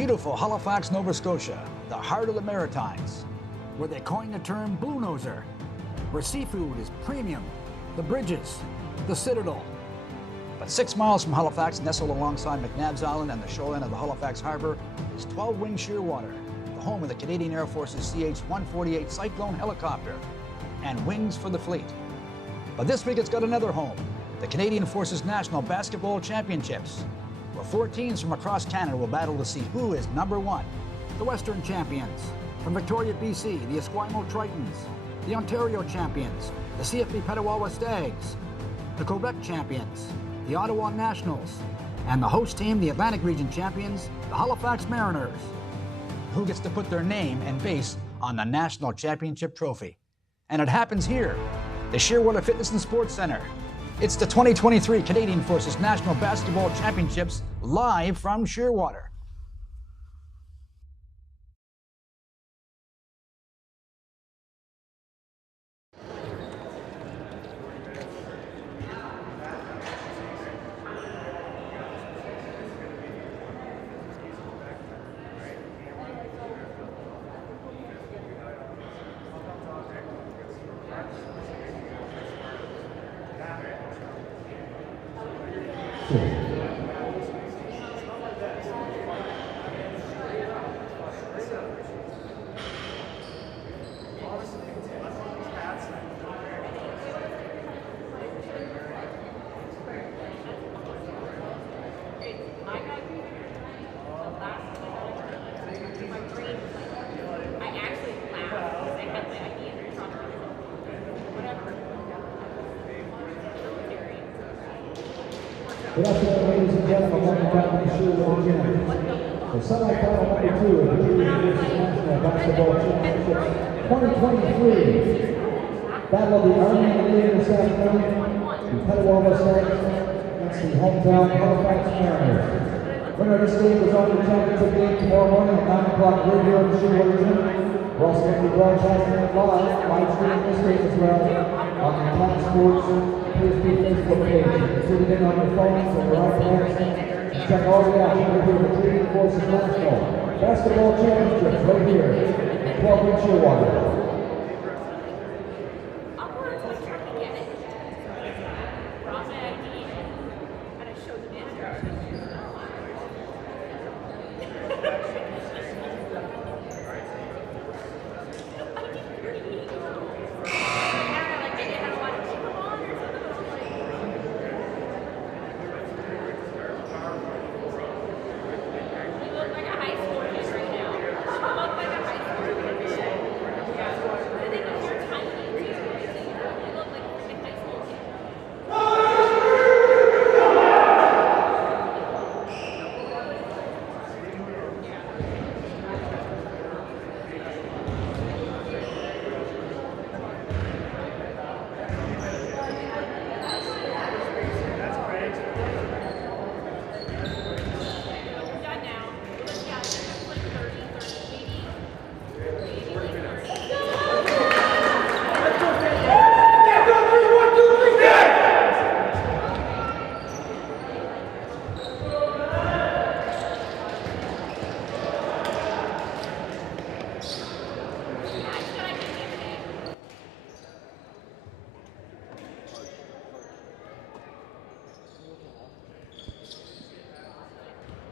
Beautiful Halifax, Nova Scotia, the heart of the Maritimes, where they coined the term Blue Noser, where seafood is premium, the bridges, the Citadel. But 6 miles from Halifax, nestled alongside McNabb's Island and the shoreline of the Halifax Harbour, is 12-wing Shearwater, the home of the Canadian Air Force's CH-148 Cyclone helicopter, and wings for the fleet. But this week it's got another home, the Canadian Forces National Basketball Championships, where 4 teams from across Canada will battle to see who is #1. The Western Champions, from Victoria, BC, the Esquimalt Tritons, the Ontario Champions, the CFB Petawawa Stags, the Quebec Champions, the Ottawa Nationals, and the host team, the Atlantic Region Champions, the Halifax Mariners. Who gets to put their name and base on the National Championship Trophy? And it happens here, the Shearwater Fitness and Sports Centre. It's the 2023 Canadian Forces National Basketball Championships, live from Shearwater. Good afternoon, ladies and gentlemen. Welcome back to the Shearwater Gym. The semi-final #2 of the Canadian National Basketball Championships 2023. Battle of the Army and the Navy this afternoon. The Petawawa Stags against the hometown Halifax Mariners. Winner of this game is on the championship game tomorrow morning at 9 o'clock right here on the Shearwater Gym. We're also going to be broadcasting it live streaming this game as well on the CAF Sports Facebook page. Tune in on your phones or your iPads and check all the action right here. The Canadian Forces National Basketball Championships right here in 12-wing Shearwater.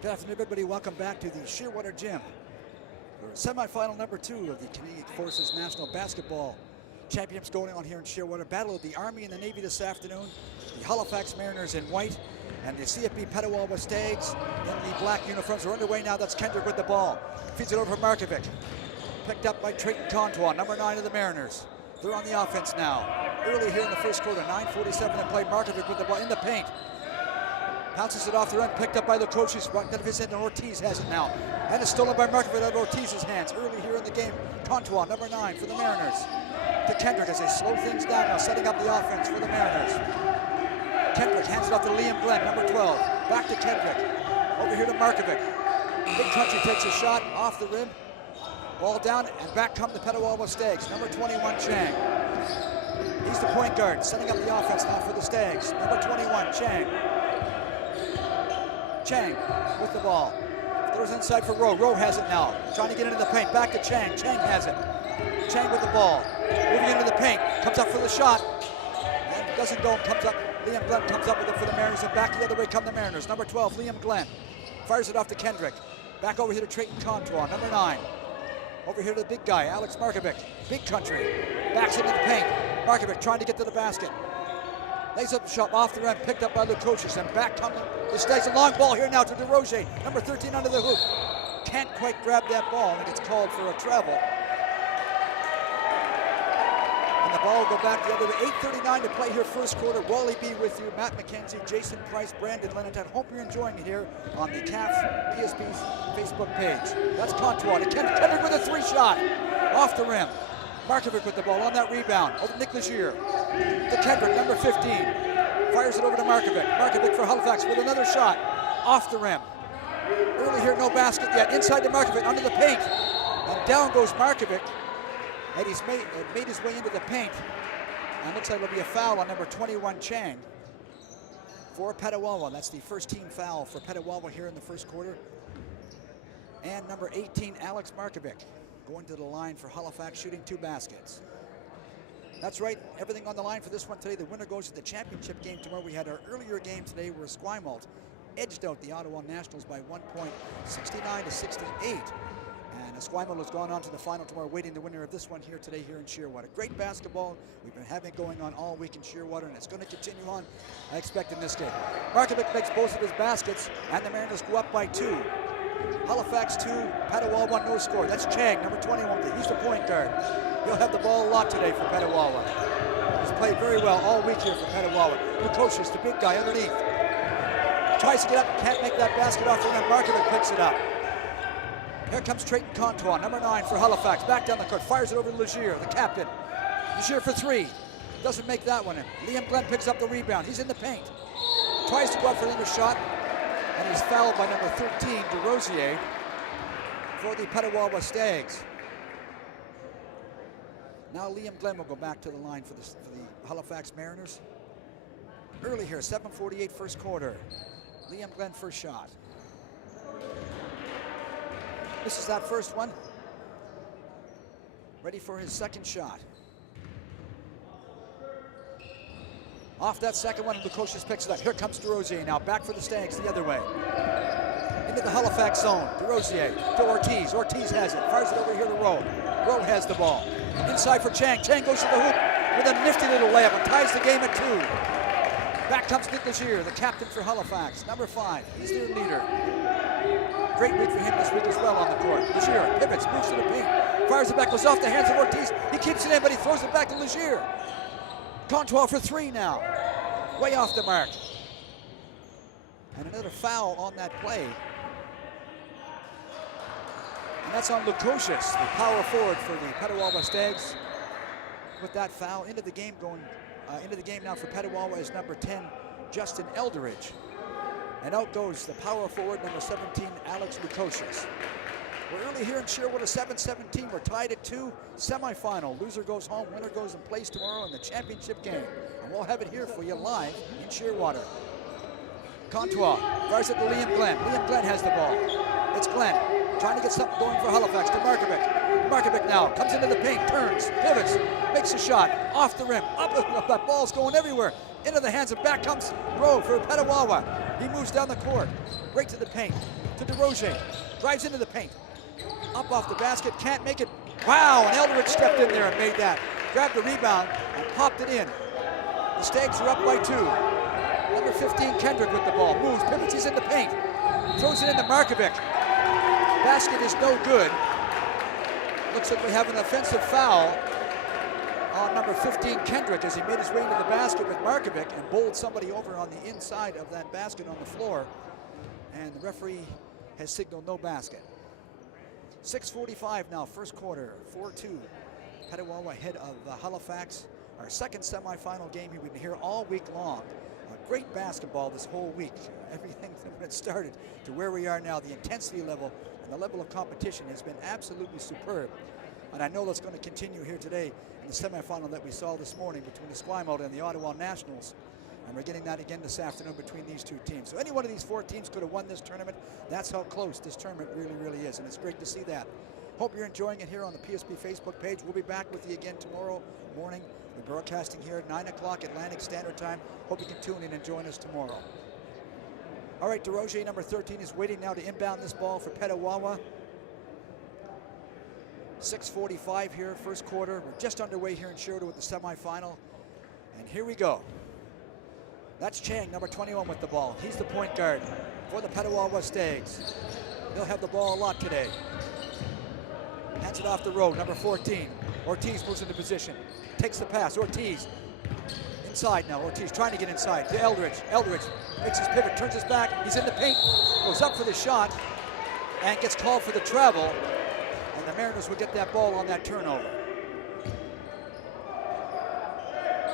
Good afternoon, everybody. Welcome back to the Shearwater Gym. For semi-final #2 of the Canadian Forces National Basketball Championships going on here in Shearwater. Battle of the Army and the Navy this afternoon. The Halifax Mariners in white and the CFB Petawawa Stags in the black uniforms are underway now. That's Kendrick with the ball. Feeds it over to Markovic. Picked up by Trayton Contois, #9 of the Mariners. They're on the offense now. Early here in the first quarter, 9:47 to play. Markovic with the ball in the paint. Bounces it off the run, picked up by Lacroix's right out of his end, and Ortiz has it now. And it's stolen by Markovic out of Ortiz's hands. Early here in the game, Contois, #9 for the Mariners. To Kendrick as they slow things down now, setting up the offense for the Mariners. Kendrick hands it off to Liam Glenn, #12. Back to Kendrick. Over here to Markovic. Big Country takes a shot off the rim. Ball down, and back come the Petawawa Stags. #21, Chang. He's the point guard, setting up the offense now for the Stags. #21, Chang. Chang with the ball. Goes inside for Rowe. Rowe has it now. Trying to get into the paint. Back to Chang. Chang has it. Chang with the ball. Moving into the paint. Comes up for the shot. And doesn't go. Comes up. Liam Glenn comes up with it for the Mariners. And back the other way come the Mariners. Number 12, Liam Glenn. Fires it off to Kendrick. Back over here to Trayton Contois. Number 9. Over here to the big guy, Alex Markovic. Big country. Backs into the paint. Markovic trying to get to the basket. Lays up the shot off the rim, picked up by Lukosius, and back coming the Stags. A long ball here now to DeRozier, number 13 under the hoop. Can't quite grab that ball, and it's called for a travel. And the ball will go back the other way. 8:39 to play here, first quarter. Wally B with you, Matt McKenzie, Jason Price, Brandon Lennon. Hope you're enjoying it here on the CAF PSP's Facebook page. That's Contois to Kendrick with a 3-shot. Off the rim. Markovic with the ball on that rebound. Over to Nick Legier. To Kendrick, number 15. Fires it over to Markovic. Markovic for Halifax with another shot. Off the rim. Early here, no basket yet. Inside to Markovic, under the paint. And down goes Markovic. And he's made his way into the paint. And looks like it'll be a foul on number 21, Chang. For Petawawa. That's the first team foul for Petawawa here in the first quarter. And number 18, Alex Markovic, going to the line for Halifax, shooting 2 baskets. That's right, everything on the line for this one today. The winner goes to the championship game tomorrow. We had our earlier game today where Esquimalt edged out the Ottawa Nationals by 1 point, 69 to 68. And Esquimalt has gone on to the final tomorrow, waiting the winner of this one here today here in Shearwater. Great basketball. We've been having it going on all week in Shearwater, and it's going to continue on, I expect, in this game. Markovic makes both of his baskets, and the Mariners go up by 2. Halifax 2, Petawawa no score. That's Chang, number 21. He's the point guard. He'll have the ball a lot today for Petawawa. He's played very well all week here for Petawawa. Lukosius, the big guy underneath. Tries to get up, can't make that basket off the rim. Markovic picks it up. Here comes Trayton Contois, number 9 for Halifax. Back down the court, fires it over to Legier, the captain. Legier for 3. Doesn't make that one in. Liam Glenn picks up the rebound. He's in the paint. Tries to go up for another shot. And he's fouled by number 13, DeRozier, for the Petawawa Stags. Now Liam Glenn will go back to the line for the Halifax Mariners. Early here, 7:48 first quarter. Liam Glenn first shot. This is that first one. Ready for his second shot. Off that second one, Lukosius picks it up. Here comes DeRozier now, back for the Stags the other way. Into the Halifax zone. DeRozier to Ortiz. Ortiz has it. Fires it over here to Rowe. Rowe has the ball. Inside for Chang. Chang goes to the hoop with a nifty little layup and ties the game at 2. Back comes Nick Legier, the captain for Halifax. Number 5. He's their leader. Great week for him this week as well on the court. Legier pivots, moves to the paint. Fires it back, goes off the hands of Ortiz. He keeps it in, but he throws it back to Legier. Contois for 3 now. Way off the mark. And another foul on that play. And that's on Lukosius, the power forward for the Petawawa Stags. With that foul, into the game now for Petawawa is number 10, Justin Eldridge. And out goes the power forward, number 17, Alex Lukosius. We're early here in Shearwater, 7-17. We're tied at 2. Semifinal. Loser goes home. Winner goes and plays tomorrow in the championship game. And we'll have it here for you live in Shearwater. Contois fires it to Liam Glenn. Liam Glenn has the ball. It's Glenn trying to get something going for Halifax to Markovic. Markovic now comes into the paint, turns, pivots, makes a shot off the rim. Up, that ball's going everywhere. Into the hands, and back comes Rowe for Petawawa. He moves down the court, right to the paint, to DeRozier. Drives into the paint. Up off the basket, can't make it. Wow, and Eldridge stepped in there and made that. Grabbed the rebound and popped it in. The Stags are up by 2. Number 15, Kendrick with the ball. Moves, pivots, he's in the paint. Throws it into Markovic. Basket is no good. Looks like we have an offensive foul on number 15, Kendrick, as he made his way into the basket with Markovic and bowled somebody over on the inside of that basket on the floor. And the referee has signaled no basket. 6:45 now, first quarter, 4-2. Petawawa ahead of Halifax. Our second semifinal game. We've been here all week long. Great basketball this whole week. Everything from when it started to where we are now, the intensity level and the level of competition has been absolutely superb. And I know that's going to continue here today in the semifinal that we saw this morning between Esquimalt and the Ottawa Nationals. And we're getting that again this afternoon between these two teams. So any one of these 4 teams could have won this tournament. That's how close this tournament really, really is. And it's great to see that. Hope you're enjoying it here on the PSP Facebook page. We'll be back with you again tomorrow morning. We're broadcasting here at 9 o'clock Atlantic Standard Time. Hope you can tune in and join us tomorrow. All right, DeRozier, number 13, is waiting now to inbound this ball for Petawawa. 6:45 here, first quarter. We're just underway here in Shearwater with the semifinal. And here we go. That's Chang, number 21, with the ball. He's the point guard for the Petawawa Stags. He'll have the ball a lot today. Hands it off the road, number 14. Ortiz moves into position. Takes the pass. Ortiz inside now. Ortiz trying to get inside to Eldridge. Eldridge makes his pivot, turns his back. He's in the paint, goes up for the shot, and gets called for the travel. And the Mariners will get that ball on that turnover.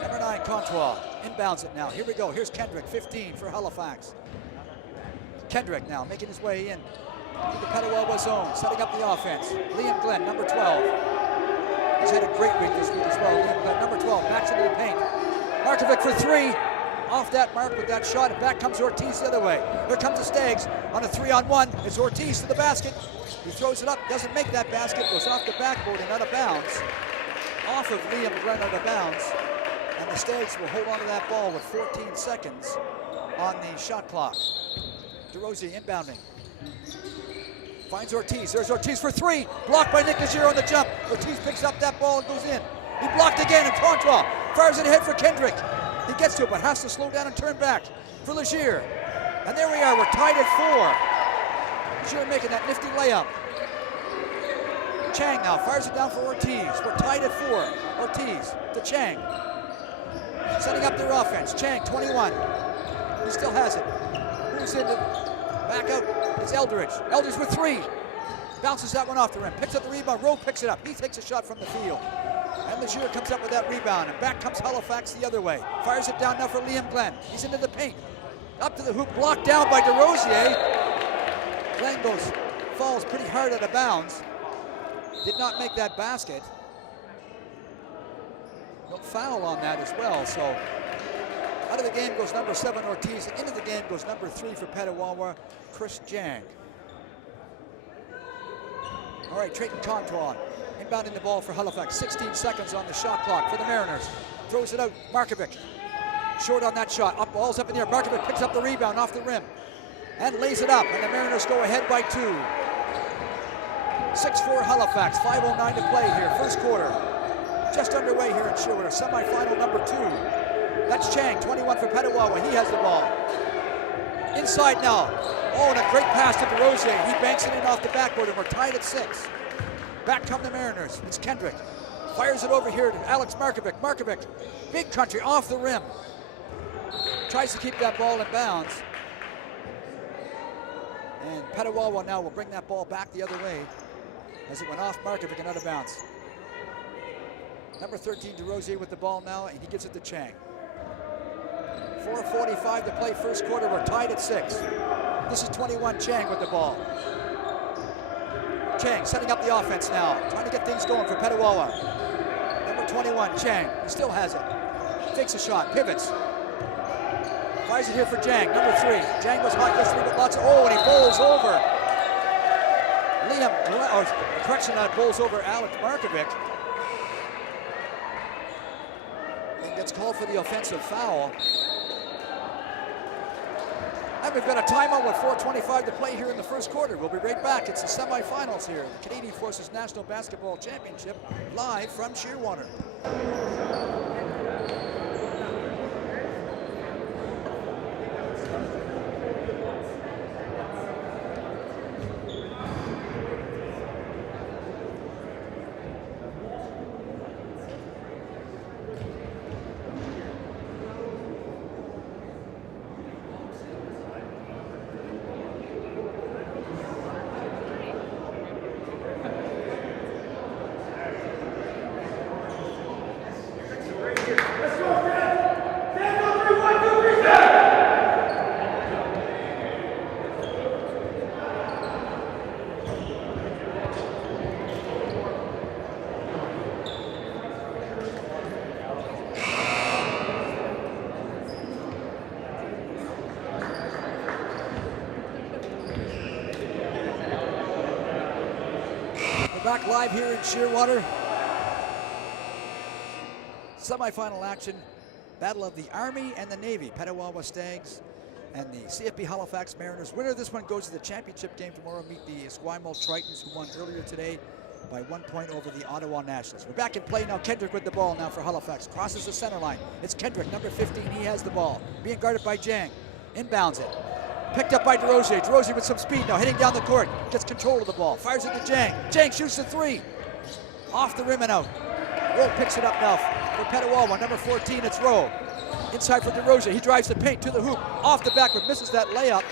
Number 9, Contois, inbounds it now. Here we go. Here's Kendrick, 15 for Halifax. Kendrick now making his way in to the Petawawa zone, setting up the offense. Liam Glenn, number 12. He's had a great week this week as well. Liam Glenn, number 12, backs into the paint. Markovic for 3. Off that mark with that shot, and back comes Ortiz the other way. Here comes the Stags on a 3-on-1. It's Ortiz to the basket. He throws it up, doesn't make that basket, goes off the backboard and out of bounds. Off of Liam Glenn, out of bounds. And the Stags will hold on to that ball with 14 seconds on the shot clock. DeRozier inbounding. Finds Ortiz. There's Ortiz for 3. Blocked by Nick Legier on the jump. Ortiz picks up that ball and goes in. He blocked again, and Contois fires it ahead for Kendrick. He gets to it, but has to slow down and turn back for Legier. And there we are. We're tied at 4. Legier making that nifty layup. Chang now fires it down for Ortiz. We're tied at 4. Ortiz to Chang. Setting up their offense. Chang, 21. He still has it. Moves in to back out. It's Eldridge. Eldridge with 3. Bounces that one off the rim. Picks up the rebound. Rowe picks it up. He takes a shot from the field. And Legier comes up with that rebound. And back comes Halifax the other way. Fires it down now for Liam Glenn. He's into the paint. Up to the hoop. Blocked down by DeRozier. Glenn falls pretty hard out of bounds. Did not make that basket. No foul on that as well. So out of the game goes number 7, Ortiz. Into the game goes number 3 for Petawawa, Chris Jang. All right, Trayton Contois inbounding the ball for Halifax. 16 seconds on the shot clock for the Mariners. Throws it out, Markovic. Short on that shot. Ball's up in the air. Markovic picks up the rebound off the rim and lays it up. And the Mariners go ahead by 2. 6-4 Halifax. 5:09 to play here. First quarter. Just underway here in Shearwater. Semifinal number 2. That's Chang, 21 for Petawawa. He has the ball. Inside now. Oh, and a great pass to DeRozier. He banks it in off the backboard, and we're tied at 6. Back come the Mariners. It's Kendrick. Fires it over here to Alex Markovic. Markovic, big country, off the rim. Tries to keep that ball in bounds. And Petawawa now will bring that ball back the other way as it went off Markovic and out of bounds. Number 13, DeRozier with the ball now, and he gives it to Chang. 4:45 to play first quarter. We're tied at 6. This is 21, Chang with the ball. Chang setting up the offense now, trying to get things going for Petawawa. Number 21, Chang, he still has it. Takes a shot, pivots. Fires it here for Jang, number 3. Jang was hot yesterday, but lots of, and he bowls over. Bowls over Alex Markovic. And gets called for the offensive foul. And we've got a timeout with 4:25 to play here in the first quarter. We'll be right back. It's the semifinals here. The Canadian Forces National Basketball Championship live from Shearwater. back live here in Shearwater. Semi-final action, battle of the Army and the Navy. Petawawa Stags and the CFB Halifax Mariners. Winner of this one goes to the championship game tomorrow. Meet the Esquimalt Tritons, who won earlier today by 1 point over the Ottawa Nationals. We're back in play now. Kendrick with the ball now for Halifax. Crosses the center line. It's Kendrick, number 15. He has the ball. Being guarded by Jang. Inbounds it. Picked up by DeRosier. DeRosier with some speed now, hitting down the court. Gets control of the ball. Fires it to Jang. Jang shoots the three. Off the rim and out. Rowe picks it up now for Petawawa. Number 14, it's Rowe. Inside for DeRosier. He drives the paint to the hoop. Off the back, but misses that layup.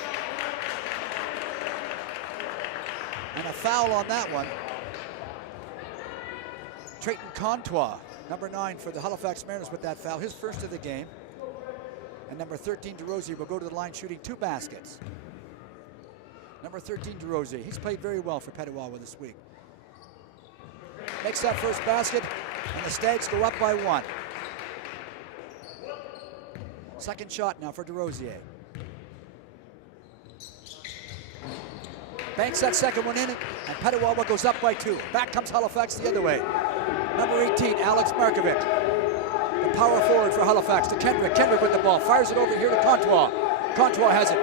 And a foul on that one. Trayton Contois, number 9 for the Halifax Mariners with that foul. His first of the game. And number 13, DeRosier, will go to the line shooting 2 baskets. Number 13, DeRosier. He's played very well for Petawawa this week. Makes that first basket, and the Stags go up by 1. Second shot now for DeRosier. Banks that second one in, and Petawawa goes up by 2. Back comes Halifax the other way. Number 18, Alex Markovic. The power forward for Halifax to Kendrick. Kendrick with the ball. Fires it over here to Contois. Contois has it.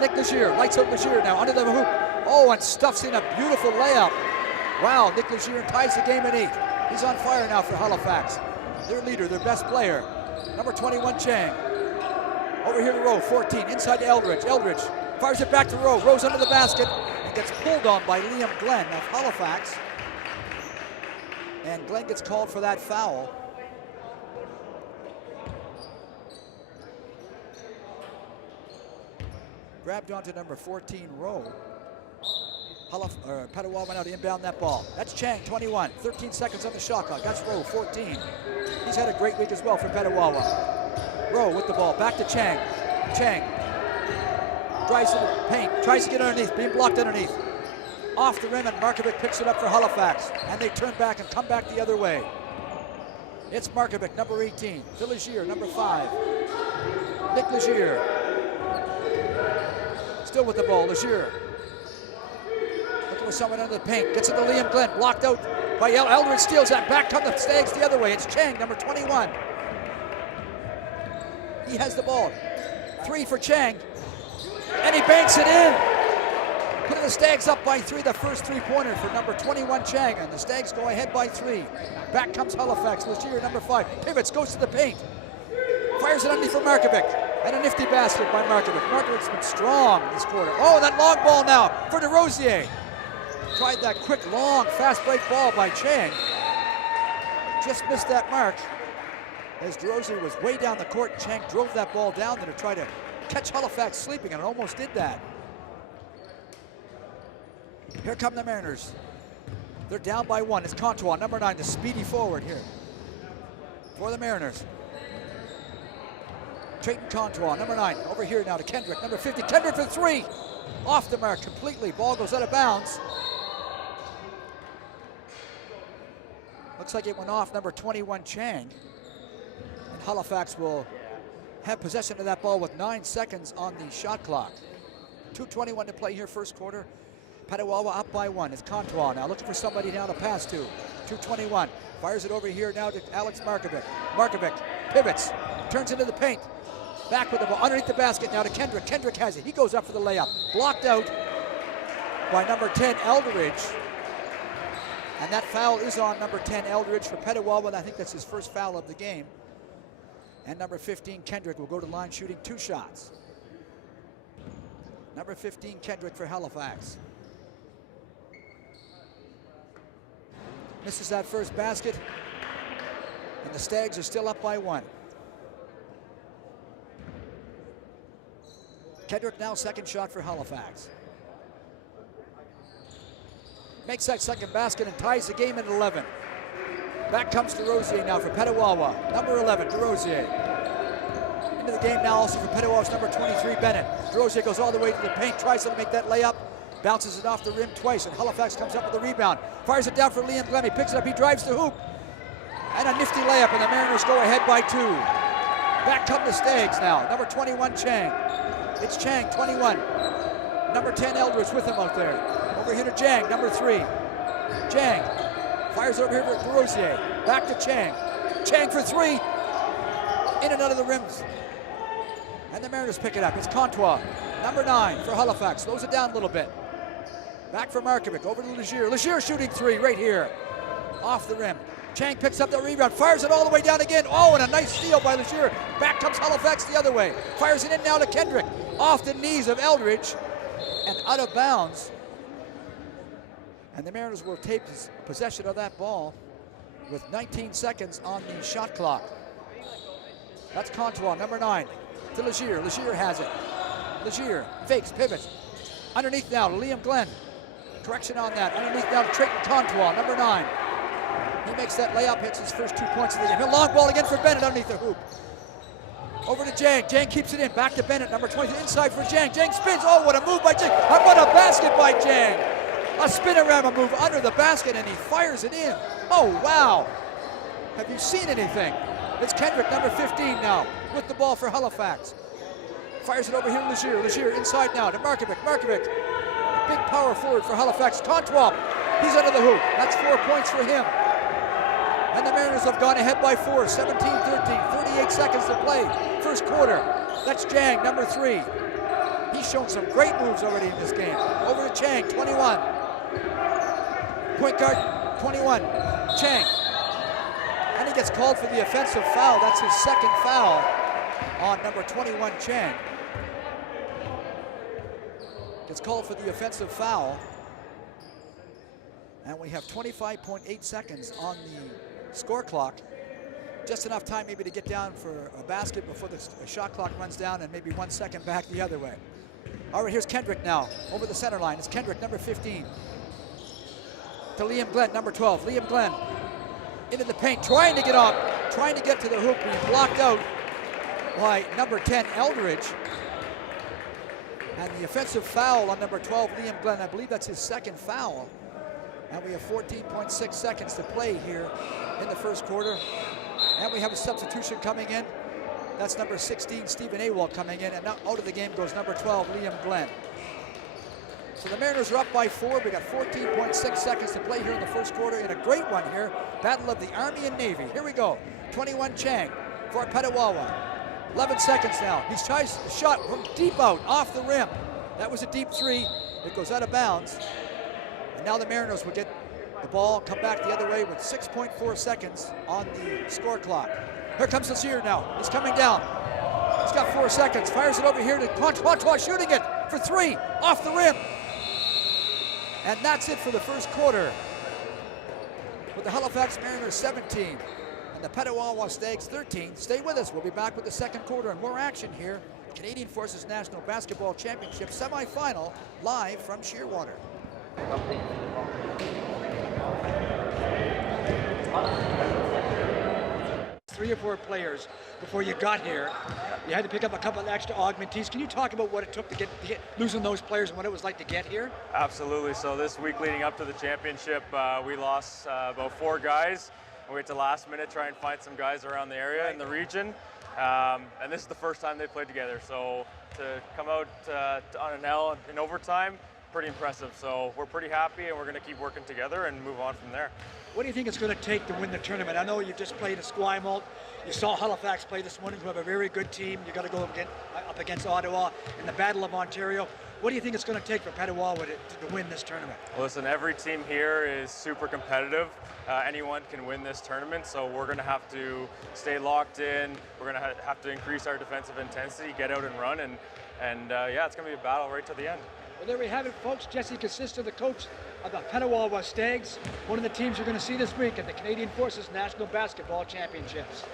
Nick Legier. Lights out Legier now under the hoop. Oh, and stuffs in a beautiful layup. Wow, Nick Legier ties the game at 8. He's on fire now for Halifax. Their leader, their best player. Number 21, Chang. Over here to Rowe, 14. Inside to Eldridge. Eldridge fires it back to Rowe. Rowe's under the basket and gets pulled on by Liam Glenn of Halifax. And Glenn gets called for that foul. Grabbed onto number 14, Rowe. Petawawa now to inbound that ball. That's Chang, 21. 13 seconds on the shot clock. That's Rowe, 14. He's had a great week as well for Petawawa. Rowe with the ball. Back to Chang. Chang drives to the paint. Tries to get underneath. Being blocked underneath. Off the rim, and Markovic picks it up for Halifax. And they turn back and come back the other way. It's Markovic, number 18. Phil Legier, number 5. Nick Legier. Still with the ball, Legier. Looking for someone under the paint. Gets it to Liam Glenn. Blocked out by Eldridge. Steals that. Back come the Stags the other way. It's Chang, number 21. He has the ball. 3 for Chang. And he banks it in. Putting the Stags up by 3. The first 3-pointer for number 21, Chang. And the Stags go ahead by 3. Back comes Halifax. Legier, number 5. Pivots, goes to the paint. Fires it underneath for Markovic. And a nifty basket by Markovic. Markovic's been strong this quarter. Oh, that long ball now for DeRosier. Tried that quick, long, fast break ball by Chang. Just missed that mark. As DeRosier was way down the court, Chang drove that ball down there to try to catch Halifax sleeping, and almost did that. Here come the Mariners. They're down by 1. It's Contois, number 9, the speedy forward here for the Mariners. Trayton Contois, number 9, over here now to Kendrick, number 50. Kendrick for 3. Off the mark completely. Ball goes out of bounds. Looks like it went off number 21, Chang. And Halifax will have possession of that ball with 9 seconds on the shot clock. 2:21 to play here, first quarter. Petawawa up by 1. It's Contois now looking for somebody now to pass to. 2:21. Fires it over here now to Alex Markovic. Markovic pivots, turns into the paint. Back with the ball underneath the basket now to Kendrick. Kendrick has it. He goes up for the layup. Blocked out by number 10, Eldridge. And that foul is on number 10, Eldridge for Petawawa. I think that's his first foul of the game. And number 15, Kendrick, will go to the line shooting 2 shots. Number 15, Kendrick for Halifax. Misses that first basket. And the Stags are still up by 1. Kendrick now second shot for Halifax. Makes that second basket and ties the game at 11. Back comes DeRosier now for Petawawa. Number 11, DeRosier. Into the game now also for Petawawa's number 23, Bennett. DeRosier goes all the way to the paint, tries to make that layup. Bounces it off the rim twice, and Halifax comes up with the rebound. Fires it down for Liam Glenn. He picks it up, he drives the hoop. And a nifty layup, and the Mariners go ahead by 2. Back come the Stags now. Number 21, Chang. It's Chang, 21. Number 10, Eldridge with him out there. Over here to Jang, number 3. Jang fires over here for Rosier. Back to Chang. Chang for three. In and out of the rims. And the Mariners pick it up. It's Contois, number 9 for Halifax. Slows it down a little bit. Back for Markovic, over to Legier. Legier shooting three right here. Off the rim. Chang picks up the rebound, fires it all the way down again. Oh, and a nice steal by Legier. Back comes Halifax the other way. Fires it in now to Kendrick. Off the knees of Eldridge and out of bounds. And the Mariners will take possession of that ball with 19 seconds on the shot clock. That's Contois, number 9, to Legier. Legier has it. Legier fakes, pivots. Underneath now to Liam Glenn. Correction on that. Underneath now to Trayton Contois, number 9. He makes that layup, hits his first 2 points of the game. A long ball again for Bennett underneath the hoop. Over to Jang. Jang keeps it in. Back to Bennett, number 20. Inside for Jang. Jang spins. Oh, what a move by Jang. What a basket by Jang. A spinorama move under the basket, and he fires it in. Oh, wow. Have you seen anything? It's Kendrick, number 15 now, with the ball for Halifax. Fires it over here to Legier. Legier inside now to Markovic. Markovic, big power forward for Halifax. Contois, he's under the hoop. That's 4 points for him. And the Mariners have gone ahead by 4, 17-13, 38 seconds to play. First quarter. That's Jang, number 3. He's shown some great moves already in this game. Over to Chang, 21. Point guard, 21, Chang. And he gets called for the offensive foul. That's his second foul on number 21, Chang. Gets called for the offensive foul. And we have 25.8 seconds on the score clock. Just enough time maybe to get down for a basket before the shot clock runs down, and maybe 1 second back the other way. All right, here's Kendrick now, over the center line. It's Kendrick, number 15. To Liam Glenn, number 12. Liam Glenn into the paint, trying to get off, trying to get to the hoop, being blocked out by number 10, Eldridge. And the offensive foul on number 12, Liam Glenn. I believe that's his second foul. And we have 14.6 seconds to play here in the first quarter. And we have a substitution coming in. That's number 16, Stephen Awald, coming in. And now out of the game goes number 12, Liam Glenn. So the Mariners are up by 4. We got 14.6 seconds to play here in the first quarter, in a great one here. Battle of the Army and Navy. Here we go. 21 Chang for Petawawa. 11 seconds now. He tries the shot from deep out, off the rim. That was a deep 3. It goes out of bounds. And now the Mariners will get the ball, come back the other way with 6.4 seconds on the score clock. Here comes Legier now. He's coming down. He's got 4 seconds. Fires it over here to Contois, shooting it for 3, off the rim. And that's it for the first quarter, with the Halifax Mariners 17 and the Petawawa Stags 13. Stay with us. We'll be back with the second quarter and more action here. Canadian Forces National Basketball Championship semifinal, live from Shearwater. 3 or 4 players before you got here. You had to pick up a couple of extra augmentees. Can you talk about what it took to get losing those players and what it was like to get here? Absolutely. So this week leading up to the championship, we lost about 4 guys. We went to last minute try and find some guys around the area in the region. And this is the first time they played together. So to come out on an L in overtime, pretty impressive. So we're pretty happy, and we're going to keep working together and move on from there. What do you think it's going to take to win the tournament? I know you just played Esquimalt. You saw Halifax play this morning, who have a very good team. You got to go up against Ottawa in the Battle of Ontario. What do you think it's going to take for Petawawa to win this tournament? Well, listen, every team here is super competitive. Anyone can win this tournament, so we're going to have to stay locked in. We're going to have to increase our defensive intensity, get out and run, and yeah, it's going to be a battle right to the end. Well, there we have it, folks. Jesse Consisto, the coach of the Petawawa Stags, one of the teams you're going to see this week at the Canadian Forces National Basketball Championships.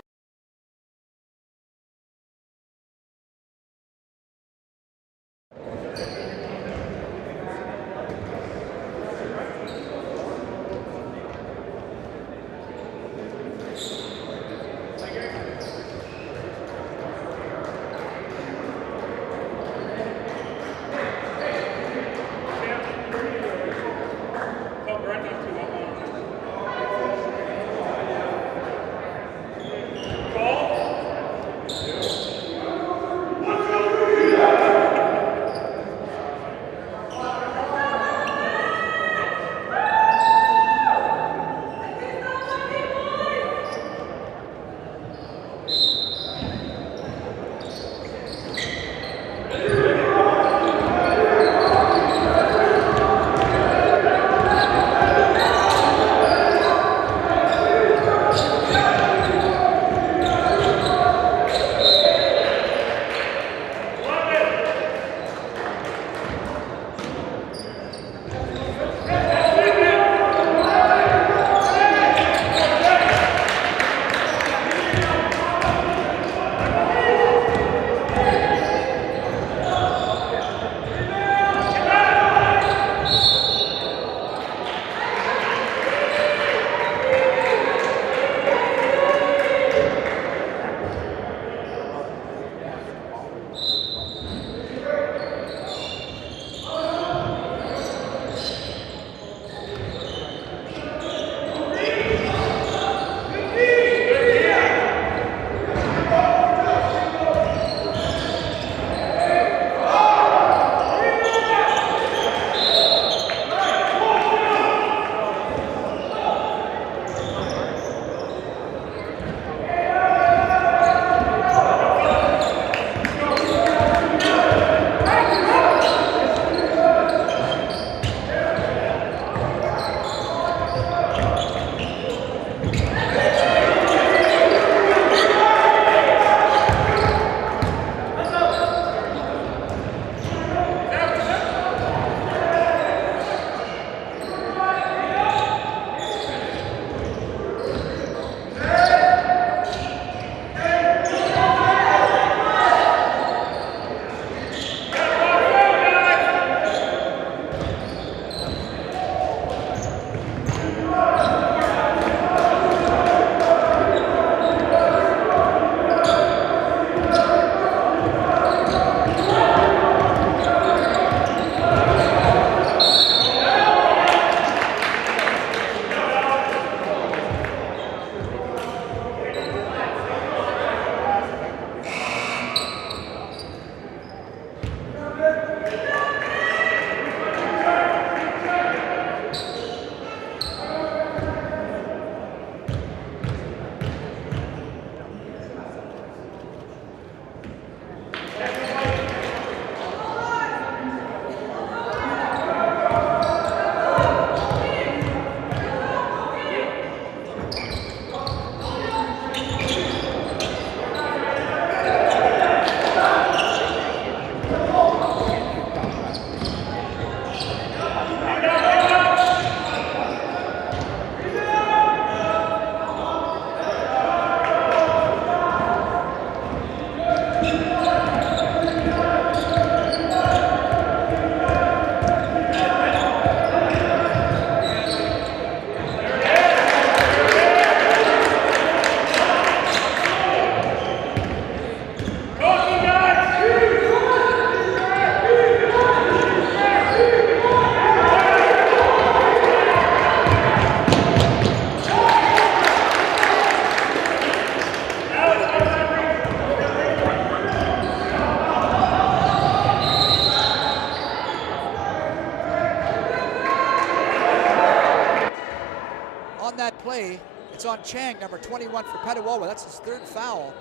play. It's on Chang, number 21 for Petawawa. That's his third foul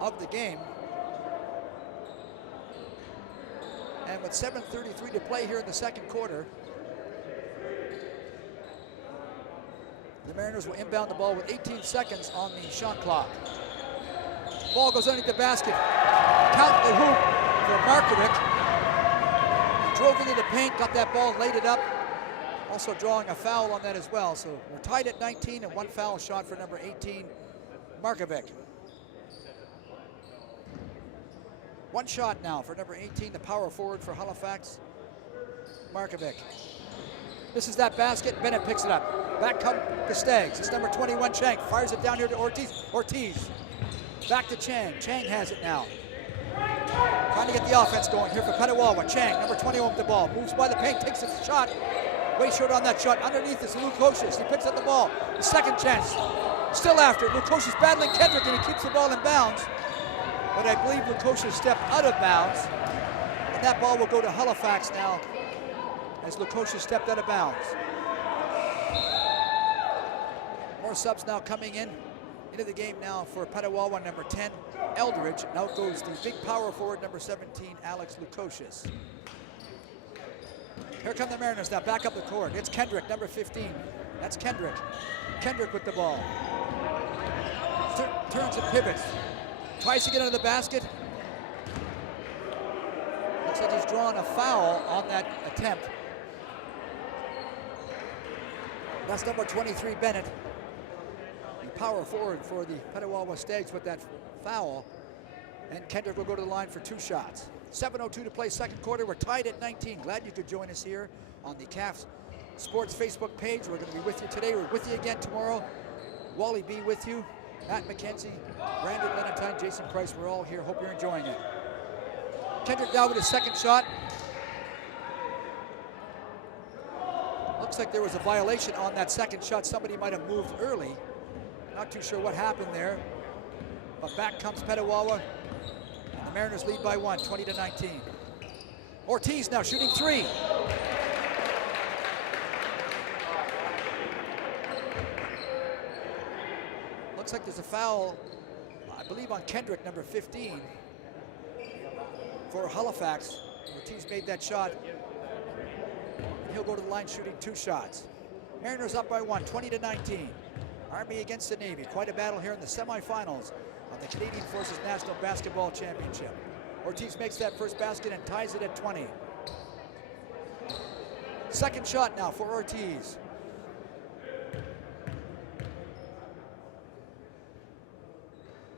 of the game. And with 7:33 to play here in the second quarter, the Mariners will inbound the ball with 18 seconds on the shot clock. Ball goes underneath the basket. Count the hoop for Markovic. Drove into the paint, got that ball, laid it up. Also drawing a foul on that as well. So we're tied at 19 and one foul shot for number 18, Markovic. One shot now for number 18, the power forward for Halifax, Markovic. This is that basket, Bennett picks it up. Back come the Stags. It's number 21, Chang. Fires it down here to Ortiz. Ortiz. Back to Chang. Chang has it now. Trying to get the offense going here for Petawawa. Chang, number 21 with the ball. Moves by the paint, takes a shot. Way short on that shot. Underneath is Lukosius. He picks up the ball. The second chance. Still after. Lukosius battling Kendrick, and he keeps the ball in bounds. But I believe Lukosius stepped out of bounds. And that ball will go to Halifax now as Lukosius stepped out of bounds. More subs now coming in into the game now for Petawawa, number 10, Eldridge. And out goes the big power forward, number 17, Alex Lukosius. Here come the Mariners now, back up the court. It's Kendrick, number 15. That's Kendrick. Kendrick with the ball. Turns and pivots. Tries to get under the basket. Looks like he's drawn a foul on that attempt. That's number 23, Bennett. The power forward for the Petawawa Stags with that foul. And Kendrick will go to the line for two shots. 7:02 to play second quarter. We're tied at 19. Glad you could join us here on the CAF Sports Facebook page. We're going to be with you today. We're with you again tomorrow. Wally B with you. Matt McKenzie, Brandon Lenatine, Jason Price. We're all here. Hope you're enjoying it. Kendrick now with his second shot. Looks like there was a violation on that second shot. Somebody might have moved early. Not too sure what happened there. But back comes Petawawa. And the Mariners lead by one, 20-19. Ortiz now shooting three. Looks like there's a foul, I believe, on Kendrick, number 15, for Halifax. Ortiz made that shot. He'll go to the line shooting two shots. Mariners up by one, 20-19. Army against the Navy. Quite a battle here in the semifinals of the Canadian Forces National Basketball Championship. Ortiz makes that first basket and ties it at 20. Second shot now for Ortiz.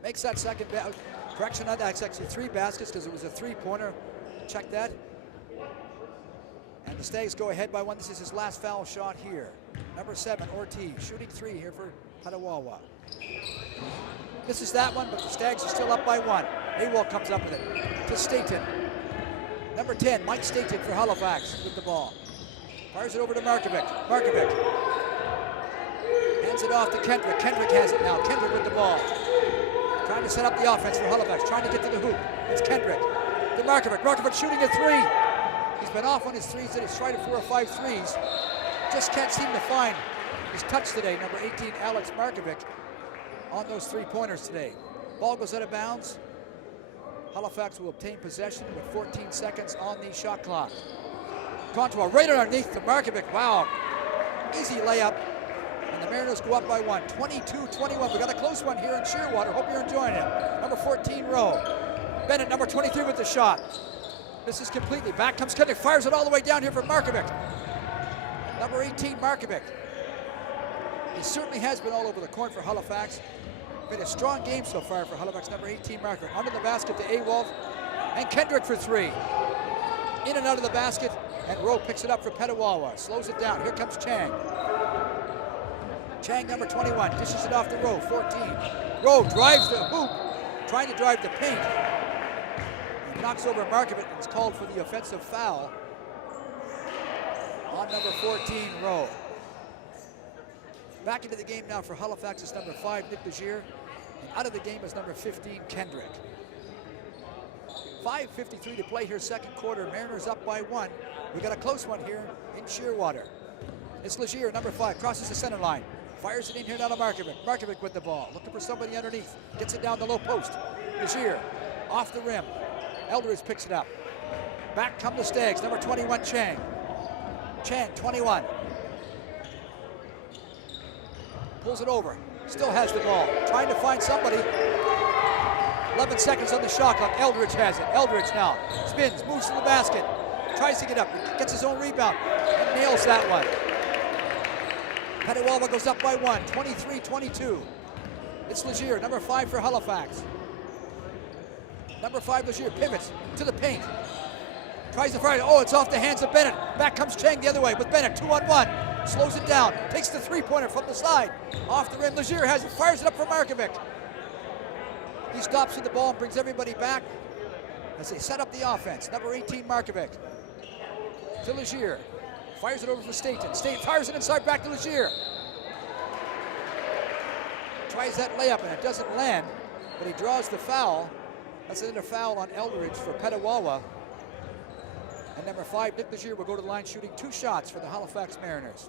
Makes that second correction on that. It's actually three baskets because it was a three-pointer. Check that. And the Stags go ahead by one. This is his last foul shot here. Number 7, Ortiz, shooting three here for Petawawa. This is that one, but the Stags are still up by one. Awol comes up with it to Staten. Number 10, Mike Staten for Halifax with the ball. Fires it over to Markovic. Markovic hands it off to Kendrick. Kendrick has it now. Kendrick with the ball. Trying to set up the offense for Halifax. Trying to get to the hoop. It's Kendrick. To Markovic. Markovic shooting a three. He's been off on his threes and he's tried 4 or 5 threes. Just can't seem to find his touch today. Number 18, Alex Markovic, on those three-pointers today. Ball goes out of bounds. Halifax will obtain possession with 14 seconds on the shot clock. Contour right underneath to Markovic. Wow. Easy layup. And the Mariners go up by one, 22-21. We got a close one here in Shearwater. Hope you're enjoying it. Number 14, Rowe. Bennett, number 23 with the shot. Misses completely. Back comes Kendrick. Fires it all the way down here for Markovic. Number 18, Markovic. He certainly has been all over the court for Halifax. Been a strong game so far for Halifax. Number 18, Markovic. Under the basket to Awol. And Kendrick for three. In and out of the basket. And Rowe picks it up for Petawawa. Slows it down. Here comes Chang. Chang, number 21, dishes it off to Rowe, 14. Rowe drives the hoop, trying to drive the paint. He knocks over Markovic and is called for the offensive foul on number 14, Rowe. Back into the game now for Halifax is number 5, Nick Legier. And out of the game is number 15, Kendrick. 5:53 to play here, second quarter. Mariners up by one. We got a close one here in Shearwater. It's Legier, number 5, crosses the center line. Fires it in here down to Markovic. Markovic with the ball, looking for somebody underneath. Gets it down the low post. Legier off the rim. Eldridge picks it up. Back come the Stags, number 21, Chang. Chang, 21. Pulls it over, still has the ball. Trying to find somebody. 11 seconds on the shot clock. Eldridge has it. Eldridge now spins, moves to the basket. Tries to get up, gets his own rebound, and nails that one. Petawawa goes up by 1, 23-22. It's Legier, number 5 for Halifax. Number 5, Legier, pivots to the paint. Tries to fire it. Oh, it's off the hands of Bennett. Back comes Chang the other way with Bennett, 2-on-1. Slows it down, takes the three-pointer from the side. Off the rim, Legier has it, fires it up for Markovic. He stops with the ball and brings everybody back as they set up the offense. Number 18, Markovic. To Legier. Fires it over for Staten. Staten fires it inside back to Legier. Tries that layup and it doesn't land, but he draws the foul. That's another foul on Eldridge for Petawawa. And number 5, Nick Legier, will go to the line shooting 2 shots for the Halifax Mariners.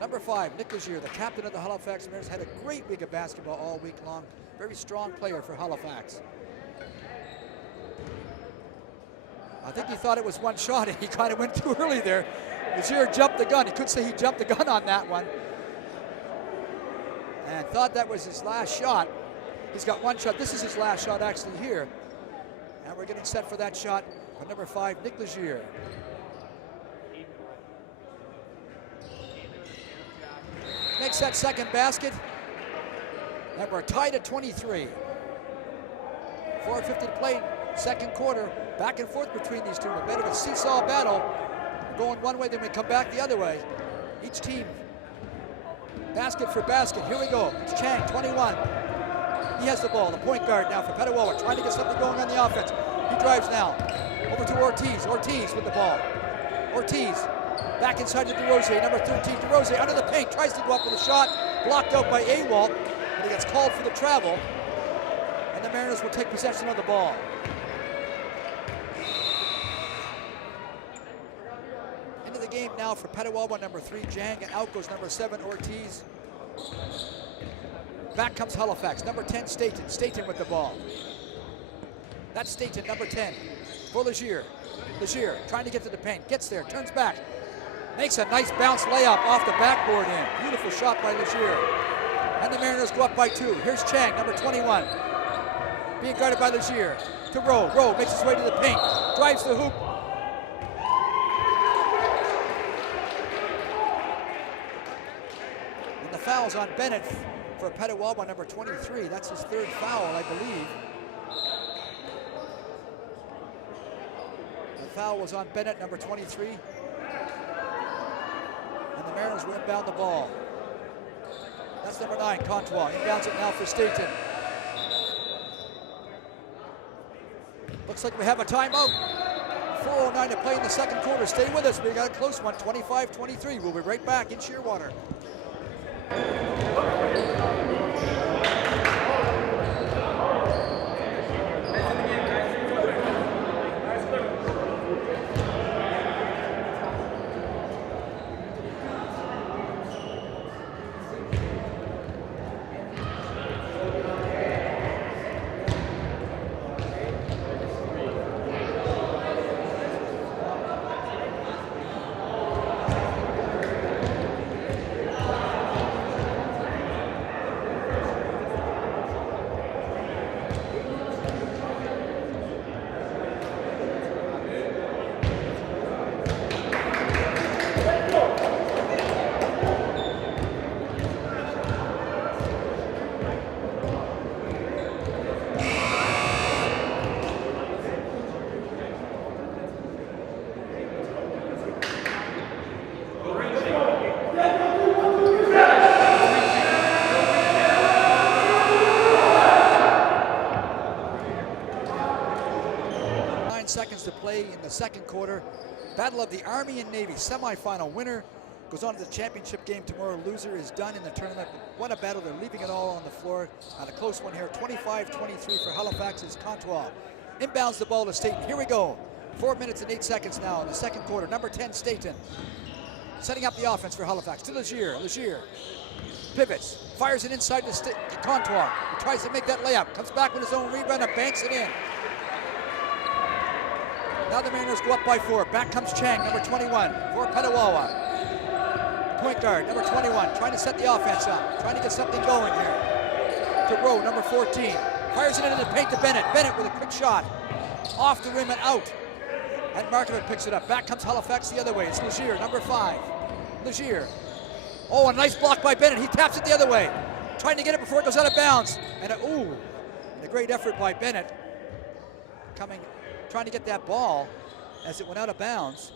Number 5, Nick Legier, the captain of the Halifax Mariners, had a great week of basketball all week long. Very strong player for Halifax. I think he thought it was one shot and he kind of went too early there. Legier jumped the gun. He could say he jumped the gun on that one. And thought that was his last shot. He's got 1 shot. This is his last shot actually here. And we're getting set for that shot by number 5, Nick Legier. Makes that second basket. And we're tied at 23. 4:50 to play, second quarter. Back and forth between these two. A bit of a seesaw battle. Going one way, then we come back the other way. Each team, basket for basket. Here we go. It's Chang, 21. He has the ball, the point guard now for Petawawa, trying to get something going on the offense. He drives now. Over to Ortiz. Ortiz with the ball. Ortiz back inside to DeRosier, number 13. DeRosier under the paint, tries to go up with a shot. Blocked out by Awalt, but he gets called for the travel. And the Mariners will take possession of the ball. Into the game now for Petawawa, number 3, Jang, and out goes number 7, Ortiz. Back comes Halifax, number 10, Staten. Staten with the ball. That's Staten, number 10, for Legier. Legier trying to get to the paint, gets there, turns back, makes a nice bounce layup off the backboard in. Beautiful shot by Legier. And the Mariners go up by 2. Here's Chang, number 21, being guarded by Legier. To Rowe. Rowe makes his way to the paint, drives the hoop. And the foul's on Bennett for Petawawa, number 23. That's his 3rd foul, I believe. The foul was on Bennett, number 23. And the Mariners will inbound the ball. That's number 9, Contois. Inbounds it now for Staten. Looks like we have a timeout. 4:09 to play in the second quarter. Stay with us. We got a close one, 25-23. We'll be right back in Shearwater. Seconds to play in the second quarter. Battle of the Army and Navy semifinal. Winner goes on to the championship game tomorrow. Loser is done in the tournament. What a battle. They're leaving it all on the floor. On a close one here. 25-23 for Halifax's Contois. Inbounds the ball to Staten. Here we go. 4 minutes and 8 seconds now in the second quarter. Number 10, Staten. Staten trying to get to the paint. Drives the hoop. And the foul's on Bennett for Petawawa, number 23. That's his 3rd foul, I believe. The foul was on Bennett, number 23. He has the ball, the point guard now for Petawawa, number 7, Chang. setting up the offense for Halifax. To Legier. Legier pivots, fires it inside to Contois. He tries to make that layup, comes back with his own rebound and banks it in. Now the Mariners go up by 4. Back comes Chang, number 21, for Petawawa. Point guard, number 21, trying to set the offense up, trying to get something going here. To Rowe, number 14. Fires it into the paint to Bennett. Bennett with a quick shot. Off the rim and out. And Markovic picks it up. Back comes Halifax the other way. It's Legier, number 5. Legier. Oh, a nice block by Bennett. He taps it the other way. Trying to get it before it goes out of bounds. And a great effort by Bennett. Trying to get that ball as it went out of bounds.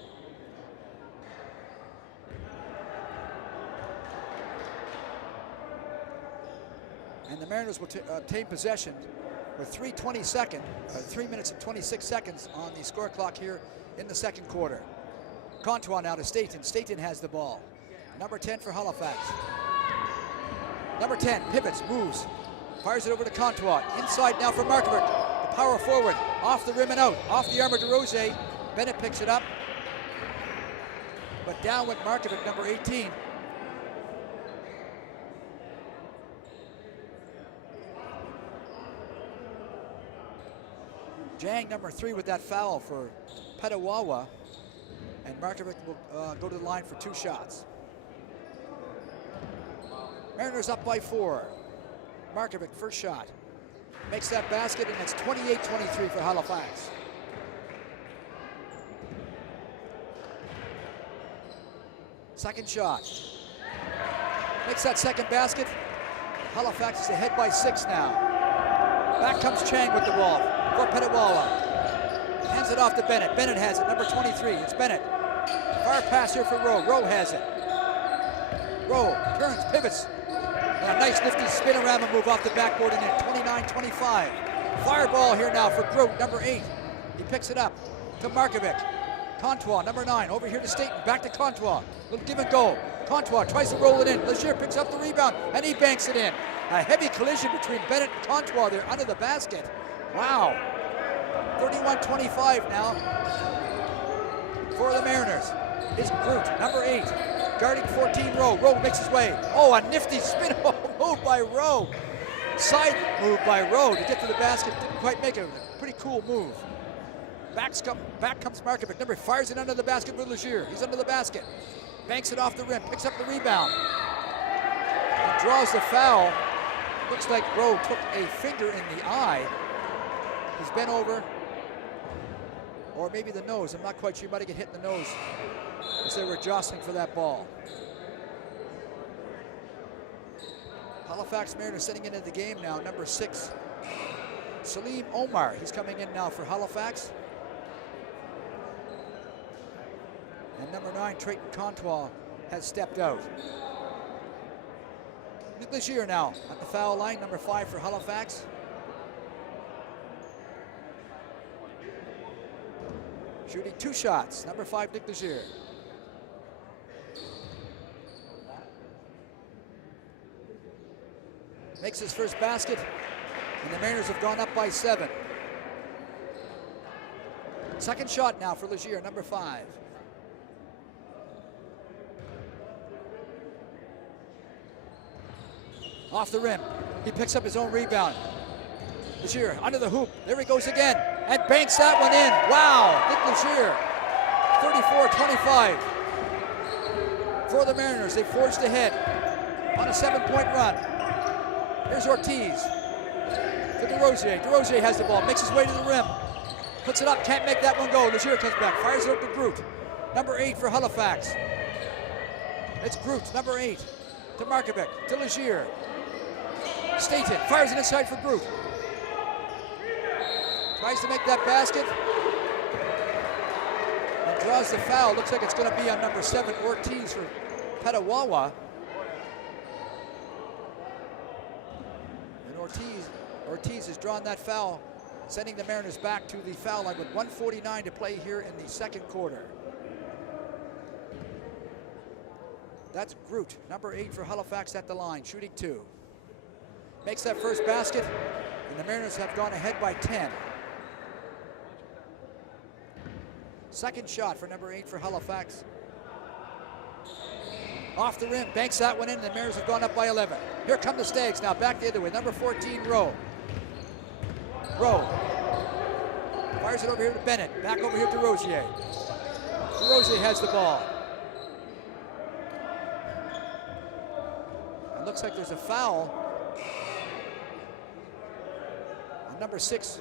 And the Mariners will obtain possession with 3 minutes and 26 seconds on the score clock here in the second quarter. Contois now to Staten. Staten has the ball. Number 10 for Halifax. Number 10 pivots, moves, fires it over to Contois. Inside now for Markovic. The power forward, off the rim and out. Off the arm of DeRosier. Bennett picks it up. But down with Markovic, number 18. Jang, number 3, with that foul for Petawawa. And Markovic will go to the line for 2 shots. Mariners up by 4. Markovic, first shot. Makes that basket, and it's 28-23 for Halifax. Second shot. Makes that second basket. Halifax is ahead by 6 now. Back comes Chang with the ball for Petawawa. Hands it off to Bennett. Bennett has it, number 23. It's Bennett. Far pass here for Rowe. Rowe has it. Rowe turns, pivots. And a nice nifty spin around and move off the backboard and in 29-25. Fireball here now for Grote, number 8. He picks it up to Markovic. Contois, number 9, over here to Staten. Back to Contois. Little give and go. Contois tries to roll it in. Legier picks up the rebound and he banks it in. A heavy collision between Bennett and Contois there under the basket. Wow. 31-25 now for the Mariners. It's Grote, number 8. Guarding 14, Rowe. Rowe makes his way. Oh, a nifty spin move by Rowe. Side move by Rowe to get to the basket. Didn't quite make it. Pretty cool move. Back comes Markovic. Number fires it under the basket with Legier. He's under the basket. Banks it off the rim. Picks up the rebound. And draws the foul. Looks like Rowe took a finger in the eye. He's bent over. Or maybe the nose. I'm not quite sure. He might have get hit in the nose as they were jostling for that ball. Halifax Mariners sitting into the game now, number 6, Salim Omar. He's coming in now for Halifax. And number 9, Trayton Contois, has stepped out. Nick Legier now at the foul line, number 5 for Halifax. Shooting 2 shots, number 5, Nick Legier. Makes his first basket, and the Mariners have gone up by 7. Second shot now for Legier, number 5. Off the rim, he picks up his own rebound. Legier under the hoop, there he goes again, and banks that one in. Wow, Nick Legier, 34-25. For the Mariners, they forged ahead on a 7-point run. Here's Ortiz to DeRosier. DeRosier has the ball, makes his way to the rim, puts it up, can't make that one go. Legier comes back, fires it up to Grote, number 8 for Halifax. It's Grote, number 8, to Markovic, to Legier. Staten fires it inside for Grote. Tries to make that basket. And draws the foul. Looks like it's going to be on number 7, Ortiz for Petawawa. Ortiz has drawn that foul, sending the Mariners back to the foul line with 1:49 to play here in the second quarter. That's Grote, number 8 for Halifax at the line, shooting 2. Makes that first basket, and the Mariners have gone ahead by 10. Second shot for number 8 for Halifax. Off the rim, banks that one in, and the Mariners have gone up by 11. Here come the Stags now, back the other way. Number 14, Rowe. Rowe fires it over here to Bennett. Back over here to Rosier. Rosier has the ball. It looks like there's a foul on number 6,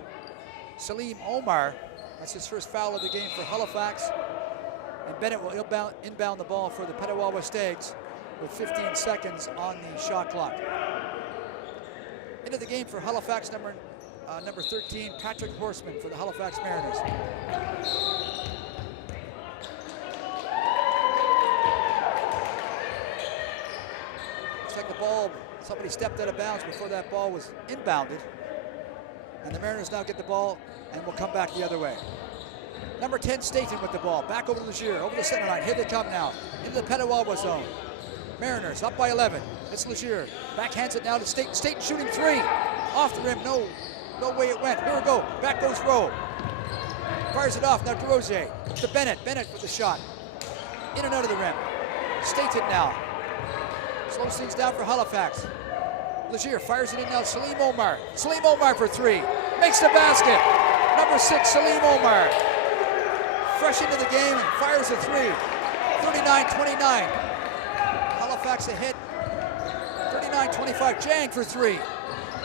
Salim Omar. That's his first foul of the game for Halifax. And Bennett will inbound the ball for the Petawawa Stags with 15 seconds on the shot clock. Into the game for Halifax, number 13, Patrick Horseman for the Halifax Mariners. Looks like the ball, somebody stepped out of bounds before that ball was inbounded. And the Mariners now get the ball and will come back the other way. Number 10, Staten with the ball. Back over to Legier, over the center line. Here they come now, into the Petawawa zone. Mariners up by 11. It's Legier. Backhands it now to Staten. Staten shooting 3. Off the rim, no way it went. Here we go. Back goes Rowe. Fires it off now to Rosier. To Bennett. Bennett with the shot. In and out of the rim. Staten now. Slows things down for Halifax. Legier fires it in now. Salim Omar. Salim Omar for 3. Makes the basket. Number 6, Salim Omar. Fresh into the game and fires a 3. 39-29. Halifax ahead. 39-25. Jang for 3.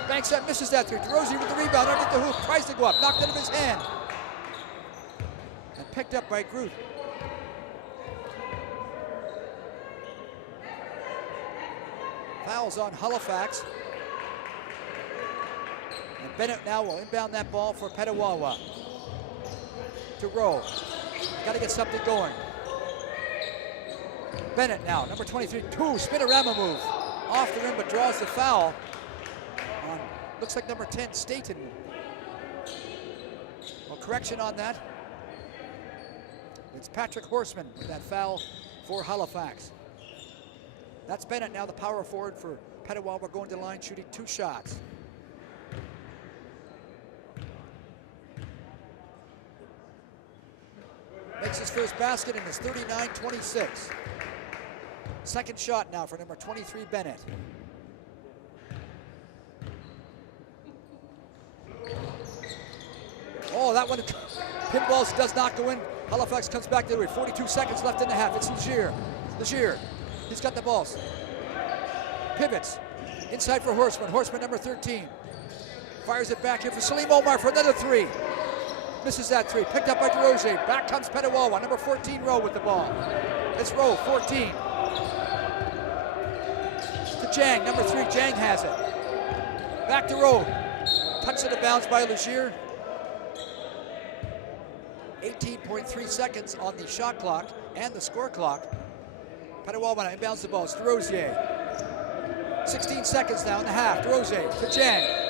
Banks that, misses that 3. DeRosier with the rebound underneath the hoop. Tries to go up. Knocked out of his hand. And picked up by Groot. Fouls on Halifax. And Bennett now will inbound that ball for Petawawa. To Rowe. Got to get something going. Bennett now, number 23, spinorama move. Off the rim, but draws the foul on, looks like number 10, Staten. Well, correction on that. It's Patrick Horseman with that foul for Halifax. That's Bennett now, the power forward for Petawawa, going to the line, shooting 2 shots. Makes his first basket, and it's 39-26. Second shot now for number 23, Bennett. Oh, that one, pinballs, does not go in. Halifax comes back the other way. 42 seconds left in the half. It's Legier. Legier, he's got the balls. Pivots. Inside for Horseman. Horseman, number 13. Fires it back here for Salim Omar for another 3. Misses that 3. Picked up by DeRosier. Back comes Petawawa. Number 14, Rowe with the ball. It's Rowe, 14. To Jang, number 3. Jang has it. Back to Rowe. Touched it out of bounds by Legier. 18.3 seconds on the shot clock and the score clock. Petawawa inbounds the ball. It's DeRosier. 16 seconds now in the half. DeRosier to Jang.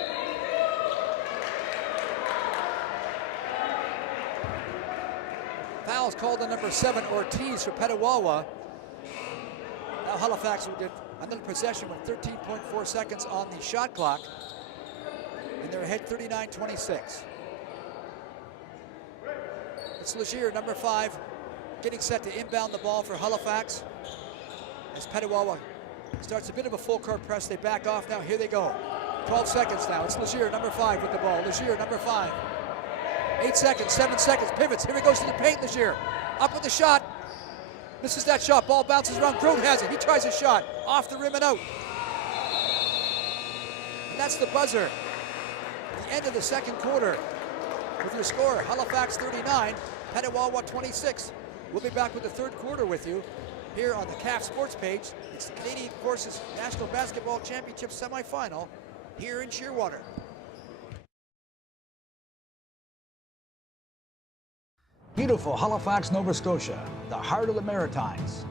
Fouls called on number 7, Ortiz for Petawawa. Now Halifax will get another possession with 13.4 seconds on the shot clock. And they're ahead 39-26. It's Legier, number 5, getting set to inbound the ball for Halifax. As Petawawa starts a bit of a full court press, they back off now. Here they go. 12 seconds now. It's Legier, number 5 with the ball. Legier, number 5. 8 seconds, 7 seconds, pivots. Here he goes to the paint, Legier. Up with the shot. Misses that shot. Ball bounces around. Groot has it. He tries a shot. Off the rim and out. And that's the buzzer. The end of the second quarter. With your score, Halifax 39, Petawawa 26. We'll be back with the third quarter with you here on the CAF Sports page. It's the Canadian Forces National Basketball Championship semifinal here in Shearwater. Beautiful Halifax, Nova Scotia, the heart of the Maritimes,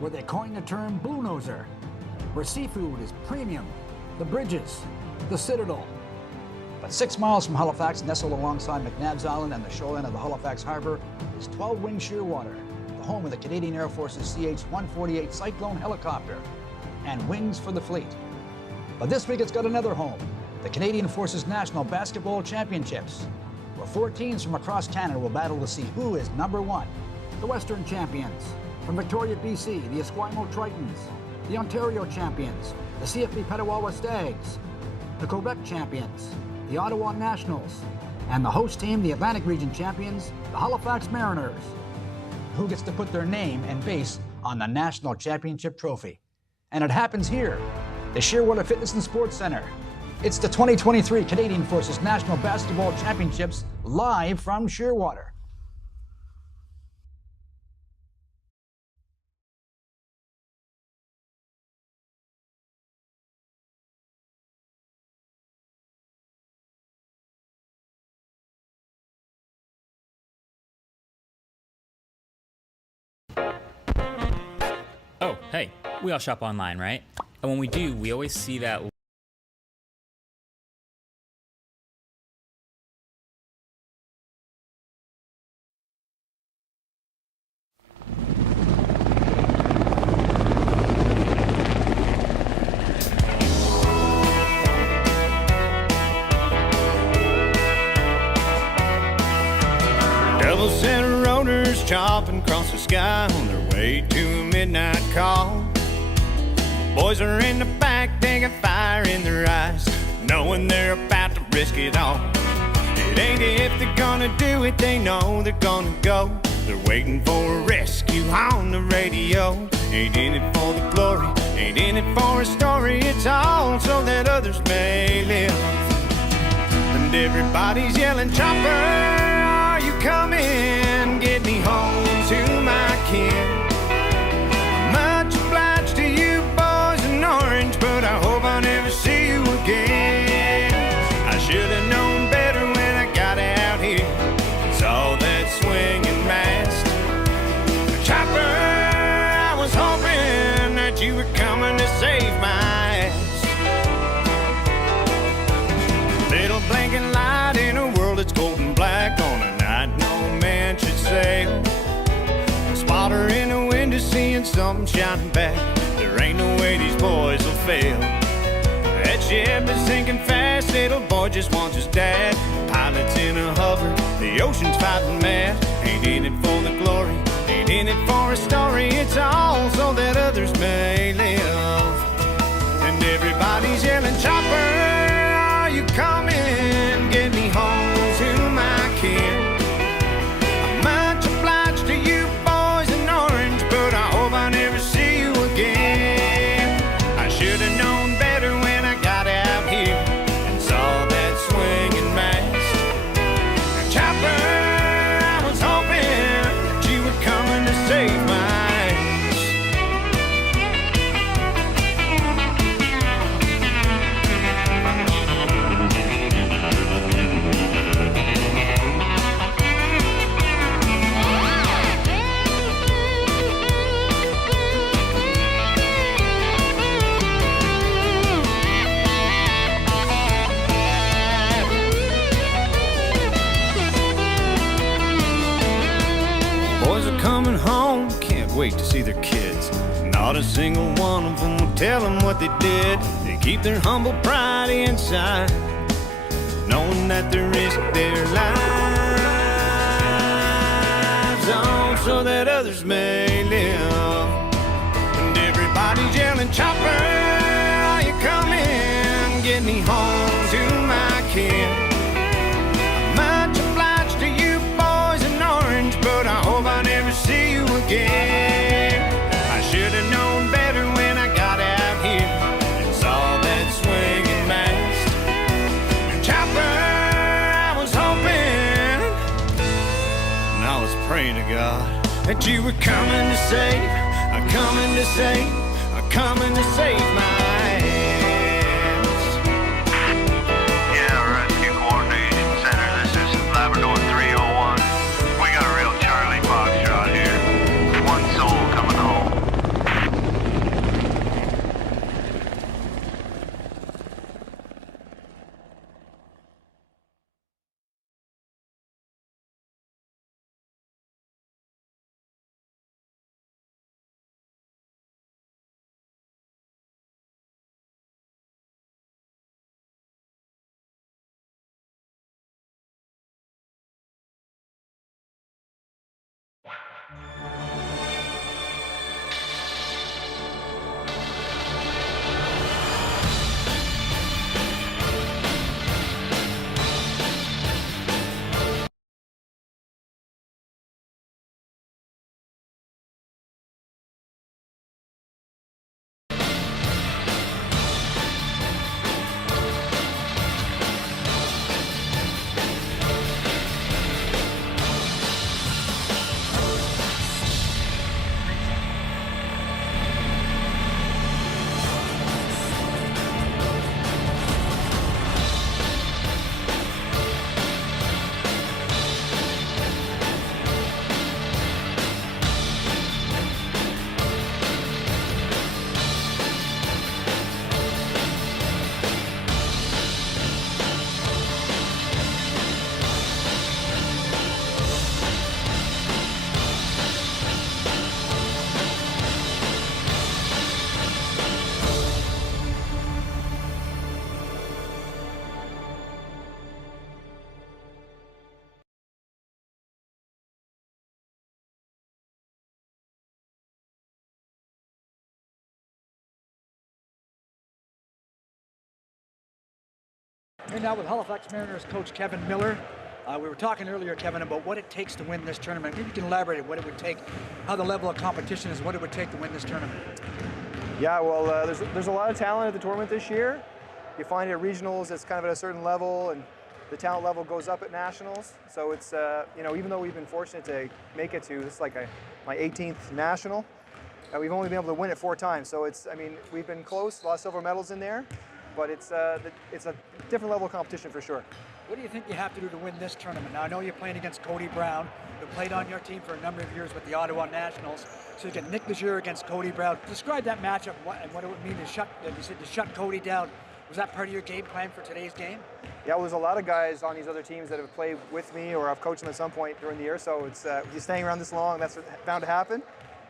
where they coined the term Blue Noser, where seafood is premium, the bridges, the Citadel. But 6 miles from Halifax, nestled alongside McNabbs Island and the shoreline of the Halifax Harbor, is 12-wing Shearwater, the home of the Canadian Air Force's CH-148 Cyclone helicopter, and wings for the fleet. But this week it's got another home, the Canadian Forces National Basketball Championships, where 4 teams from across Canada will battle to see who is number 1. The Western champions, From Victoria, BC, the Esquimalt Tritons, the Ontario champions, the CFB Petawawa Stags, the Quebec champions, the Ottawa Nationals, and the host team, the Atlantic Region champions, the Halifax Mariners. Who gets to put their name and base on the National Championship Trophy? And it happens here, the Shearwater Fitness and Sports Center. It's the 2023 Canadian Forces National Basketball Championships live from Shearwater. Oh, hey, we all shop online, right? And when we do, we always see that Double center rotors chopping across the sky on their way to a midnight call. Boys are in the back, they got fire in their eyes, knowing they're about to risk it all. It ain't if they're gonna do it, they know they're gonna go. They're waiting for a rescue on the radio. Ain't in it for the glory, ain't in it for a story. It's all so that others may live. And everybody's yelling, "Chopper, are you coming? Get me home to my kin." Much obliged to you boys in orange, but I hope I never see you again. I should have known better when I got out here. Saw that swinging mast. Chopper, I was hoping that you were coming to save my ass. Little blinking light in a world that's golden black on a night no man should sail. A spotter in the window seeing something shining back. There ain't no way these boys will fail. That ship is sinking fast, little boy just wants his dad. Pilot's in a hover, the ocean's fighting mad. Ain't in it for the glory, ain't in it for a story. It's all so that others may live. And everybody's yelling, "Chopper, are you coming? Get me home to my kin." I'm much obliged to you boys in orange, but I hope I never see you again. I should have known better when I got out here and saw that swinging mast. And Chopper, I was hoping that you were coming to save my ass. Boys are coming home, can't wait to see their kids. Not a single one of them will tell them what they did. They keep their humble pride inside, knowing that they risk their lives on so that others may live. And everybody's yelling, "Chopper, are you coming? Get me home to my kin." Much obliged to you boys in orange, but I hope I never see you again. I should have known better when I got out here and saw that swinging mast. And Chopper, I was hoping, and I was praying to God that you were coming to save, coming to save, coming to save my Here now with Halifax Mariners coach Kevin Miller. We were talking earlier, Kevin, about what it takes to win this tournament. Maybe you can elaborate on what it would take, how the level of competition is, what it would take to win this tournament. Yeah, well, there's a lot of talent at the tournament this year. You find at regionals it's kind of at a certain level, and the talent level goes up at nationals. So it's, you know, even though we've been fortunate to make it to, this is like my 18th national, we've only been able to win it 4 times. So it's, I mean, we've been close, a lot of silver medals in there, but it's a different level of competition for sure. What do you think you have to do to win this tournament? Now, I know you're playing against Cody Brown, who played on your team for a number of years with the Ottawa Nationals. So you get Nick Lejeune against Cody Brown. Describe that matchup and what it would mean to shut, you said, to shut Cody down. Was that part of your game plan for today's game? Yeah, well, there's a lot of guys on these other teams that have played with me or I've coached them at some point during the year. So it's you're staying around this long, that's bound to happen.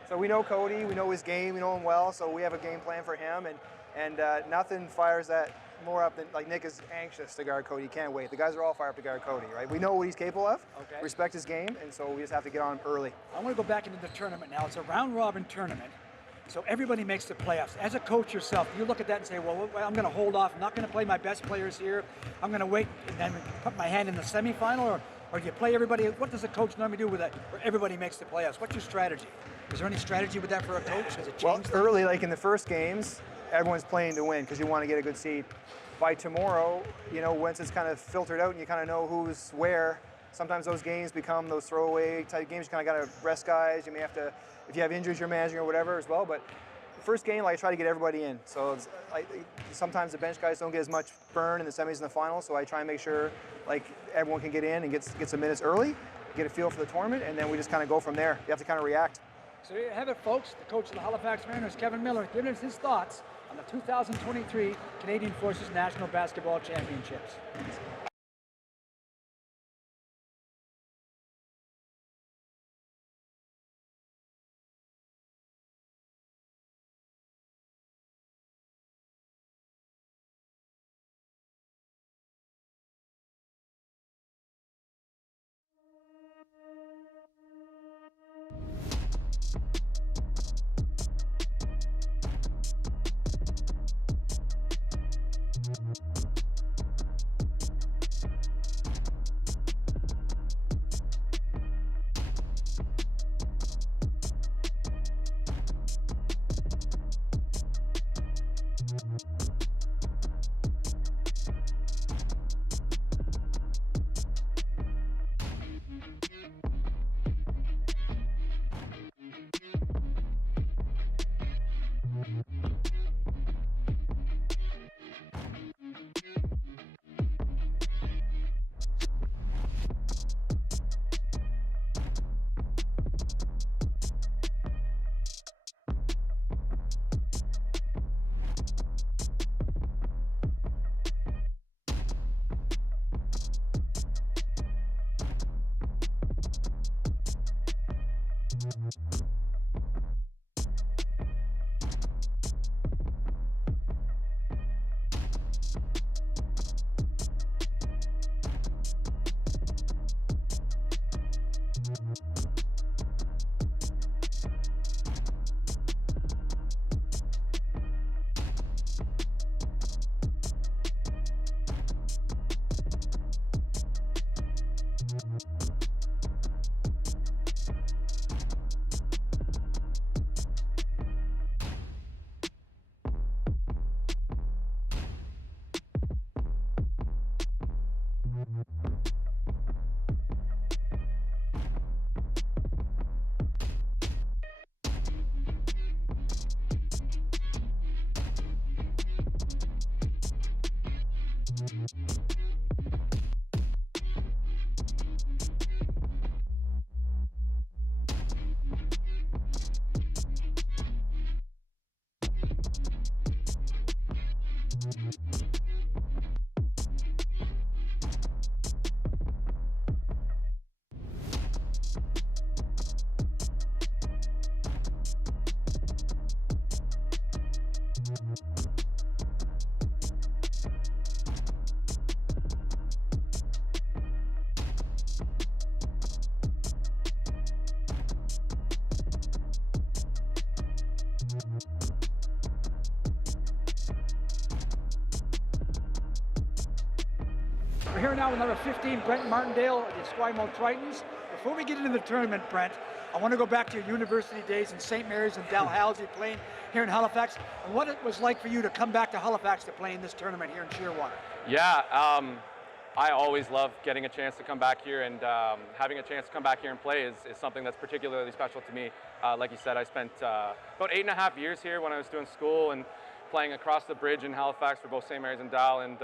So we know Cody, we know his game, we know him well. So we have a game plan for him, and nothing fires that more up than, like, Nick is anxious to guard Cody. He can't wait. The guys are all fired up to guard Cody, right? We know what he's capable of, respect his game, and so we just have to get on him early. I want to go back into the tournament now. It's a round-robin tournament, so everybody makes the playoffs. As a coach yourself, you look at that and say, well, I'm going to hold off. I'm not going to play my best players here. I'm going to wait and then put my hand in the semifinal, or do you play everybody? What does a coach normally do with that, where everybody makes the playoffs? What's your strategy? Is there any strategy with that for a coach? Has it changed? Well, early, like in the first games, everyone's playing to win because you want to get a good seed. By tomorrow, you know, once it's kind of filtered out and you kind of know who's where, sometimes those games become those throwaway type games. You kind of got to rest guys. You may have to, if you have injuries you're managing or whatever as well. But the first game, like, I try to get everybody in. So it's, sometimes the bench guys don't get as much burn in the semis and the finals. So I try and make sure, like, everyone can get in and get some minutes early, get a feel for the tournament, and then we just kind of go from there. You have to kind of react. So here you have it, folks. The coach of the Halifax Mariners, Kevin Miller, giving us his thoughts on the 2023 Canadian Forces National Basketball Championships. here now with number 15, Brent Martindale, the Esquimalt Tritons. Before we get into the tournament, Brent, I want to go back to your university days in St. Mary's and Dalhousie playing here in Halifax, and what it was like for you to come back to Halifax to play in this tournament here in Shearwater. Yeah, I always love getting a chance to come back here, and having a chance to come back here and play is something that's particularly special to me. Like you said, I spent about 8.5 years here when I was doing school and playing across the bridge in Halifax for both St. Mary's and Dal, and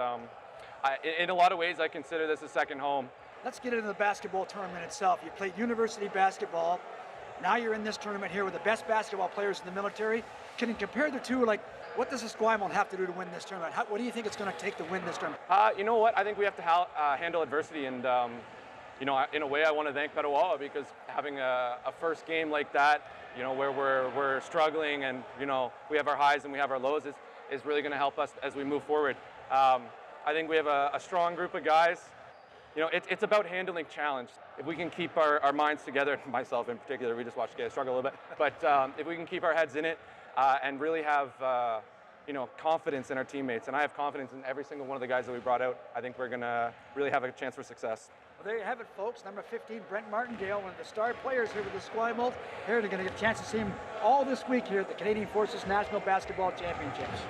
in a lot of ways I consider this a second home. Let's get into the basketball tournament itself. You played university basketball. Now you're in this tournament here with the best basketball players in the military. Can you compare the two? Like, what does Esquimalt have to do to win this tournament? What do you think it's going to take to win this tournament? You know what? I think we have to handle adversity, and you know, in a way, I want to thank Petawawa, because having a first game like that, you know, where we're struggling, and you know, we have our highs and we have our lows, is really going to help us as we move forward. I think we have a strong group of guys. You know, it's about handling challenge. If we can keep our minds together, myself in particular, we just watched guys struggle a little bit, but if we can keep our heads in it and really have you know, confidence in our teammates, and I have confidence in every single one of the guys that we brought out, I think we're going to really have a chance for success. Well, there you have it, folks. Number 15, Brent Martindale, one of the star players here with the Esquimalt. Here, they're going to get a chance to see him all this week here at the Canadian Forces National Basketball Championships.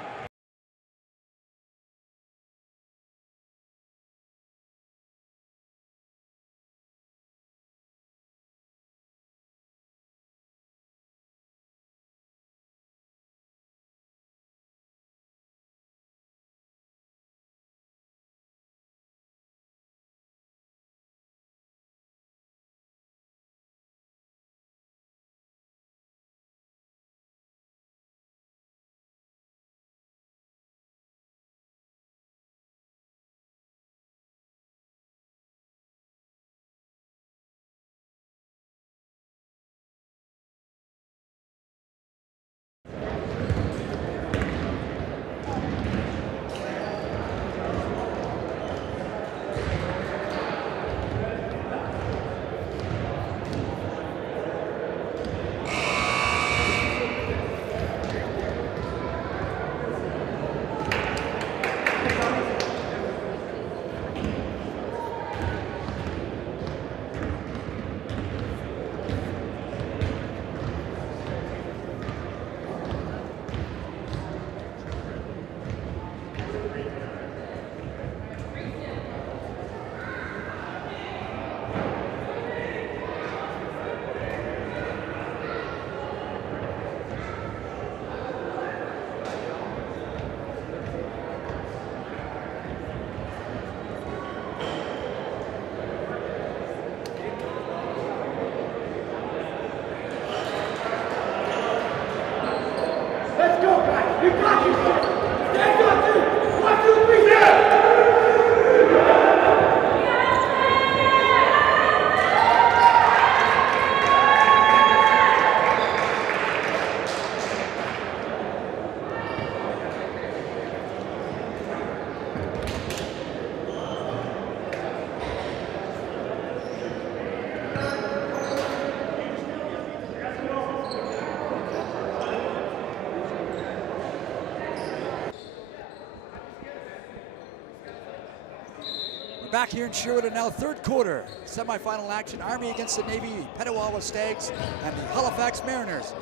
Back here in Shearwater now, third quarter, semifinal action, Army against the Navy, Petawawa Stags, and the Halifax Mariners.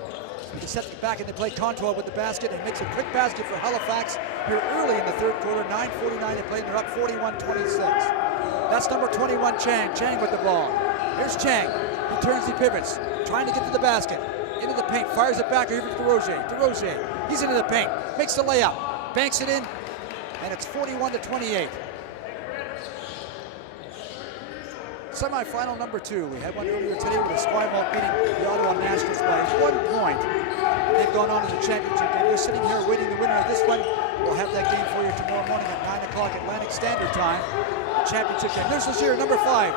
We just set back into play. Contour with the basket and makes a quick basket for Halifax here early in the third quarter. 9:49 to play, and they're up 41-26. That's number 21, Chang. Chang with the ball. Here's Chang. He turns, he pivots, trying to get to the basket. Into the paint, fires it back over to DeRozier. DeRozier, he's into the paint, makes the layup, banks it in, and it's 41-28. Semi-final number 2. We had one earlier today with the Esquimalt beating the Ottawa Nationals by 1 point. They've gone on to the championship game. They're sitting here waiting the winner of this one. We'll have that game for you tomorrow morning at 9 o'clock Atlantic Standard Time. The championship game. There's Lazier, number 5.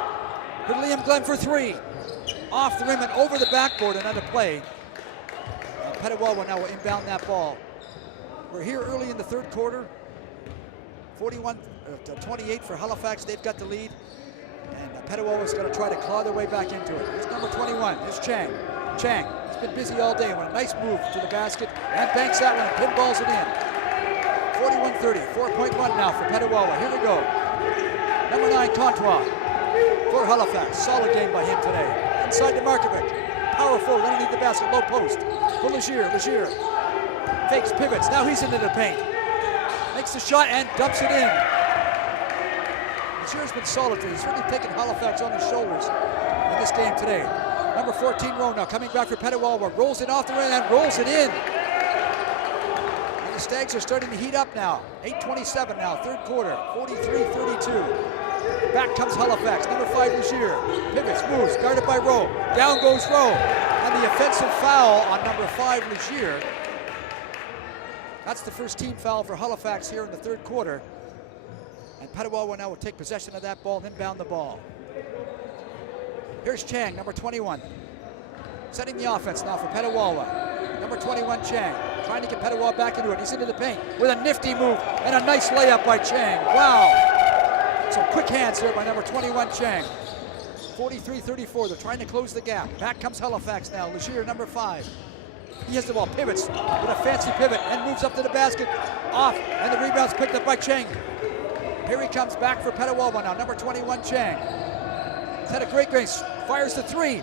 For Liam Glenn for 3. Off the rim and over the backboard and under play. Petawawa now will inbound that ball. We're here early in the third quarter. 41-28 for Halifax. They've got the lead. And Petawawa's going to try to claw their way back into it. Here's number 21. Here's Chang. Chang, he's been busy all day. With a nice move to the basket and banks that one and pinballs it in. 41-30. 4-point run now for Petawawa. Here we go. Number 9, Contois for Halifax. Solid game by him today. Inside to Markovic. Power forward underneath the basket, low post. For Legier. Legier fakes, pivots. Now he's into the paint. Makes the shot and dumps it in. Legier's been solid today. He's really taken Halifax on his shoulders in this game today. Number 14, Rowe now coming back for Petawawa. Rolls it off the rim and rolls it in. And the Stags are starting to heat up now. 8:27 now, third quarter. 43-32. Back comes Halifax. Number 5, Legier. Pivots, moves, guarded by Rowe. Down goes Rowe. And the offensive foul on number 5, Legier. That's the first team foul for Halifax here in the third quarter. And Petawawa now will take possession of that ball and inbound the ball. Here's Chang, number 21. Setting the offense now for Petawawa. Number 21, Chang. Trying to get Petawawa back into it. He's into the paint with a nifty move and a nice layup by Chang. Wow. Some quick hands here by number 21, Chang. 43-34, they're trying to close the gap. Back comes Halifax now. Legier, number 5. He has the ball, pivots with a fancy pivot and moves up to the basket. Off, and the rebound's picked up by Chang. Here he comes back for Petawawa now, number 21, Chang. He's had a great race, fires the 3.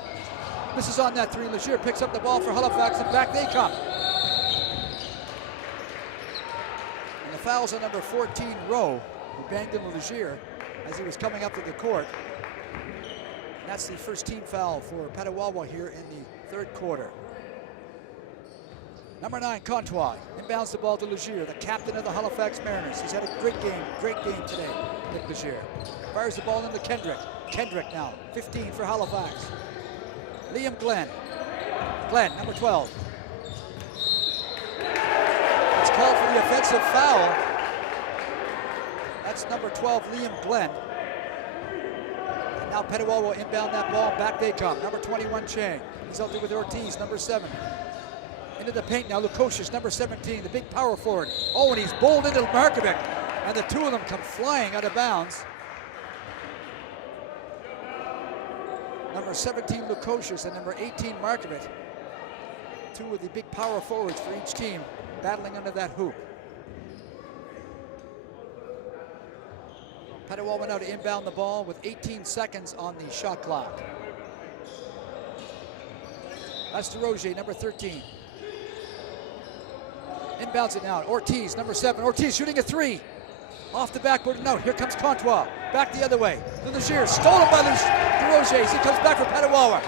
Misses on that 3. Legier picks up the ball for Halifax, and back they come. And the foul's on number 14, Rowe, who banged into Legier as he was coming up to the court. And that's the first team foul for Petawawa here in the third quarter. Number 9, Contois, inbounds the ball to Legier, the captain of the Halifax Mariners. He's had a great game today, Nick Legier. Fires the ball into Kendrick. Kendrick now, 15 for Halifax. Liam Glenn. Glenn, number 12. It's called for the offensive foul. That's number 12, Liam Glenn. And now Petawawa will inbound that ball, and back they come. Number 21, Chang. He's out there with Ortiz, number 7. Into the paint now, Lukosius, number 17, the big power forward. Oh, and he's bowled into Markovic, and the two of them come flying out of bounds. Number 17, Lukosius, and number 18, Markovic. Two of the big power forwards for each team battling under that hoop. Petawawa now to inbound the ball with 18 seconds on the shot clock. That's DeRozier, number 13. Inbounds it now. Ortiz, number 7. Ortiz shooting a 3. Off the backboard and out. Here comes Contois. Back the other way. To Legier. Stolen by DeRozier. He comes back for Petawawa.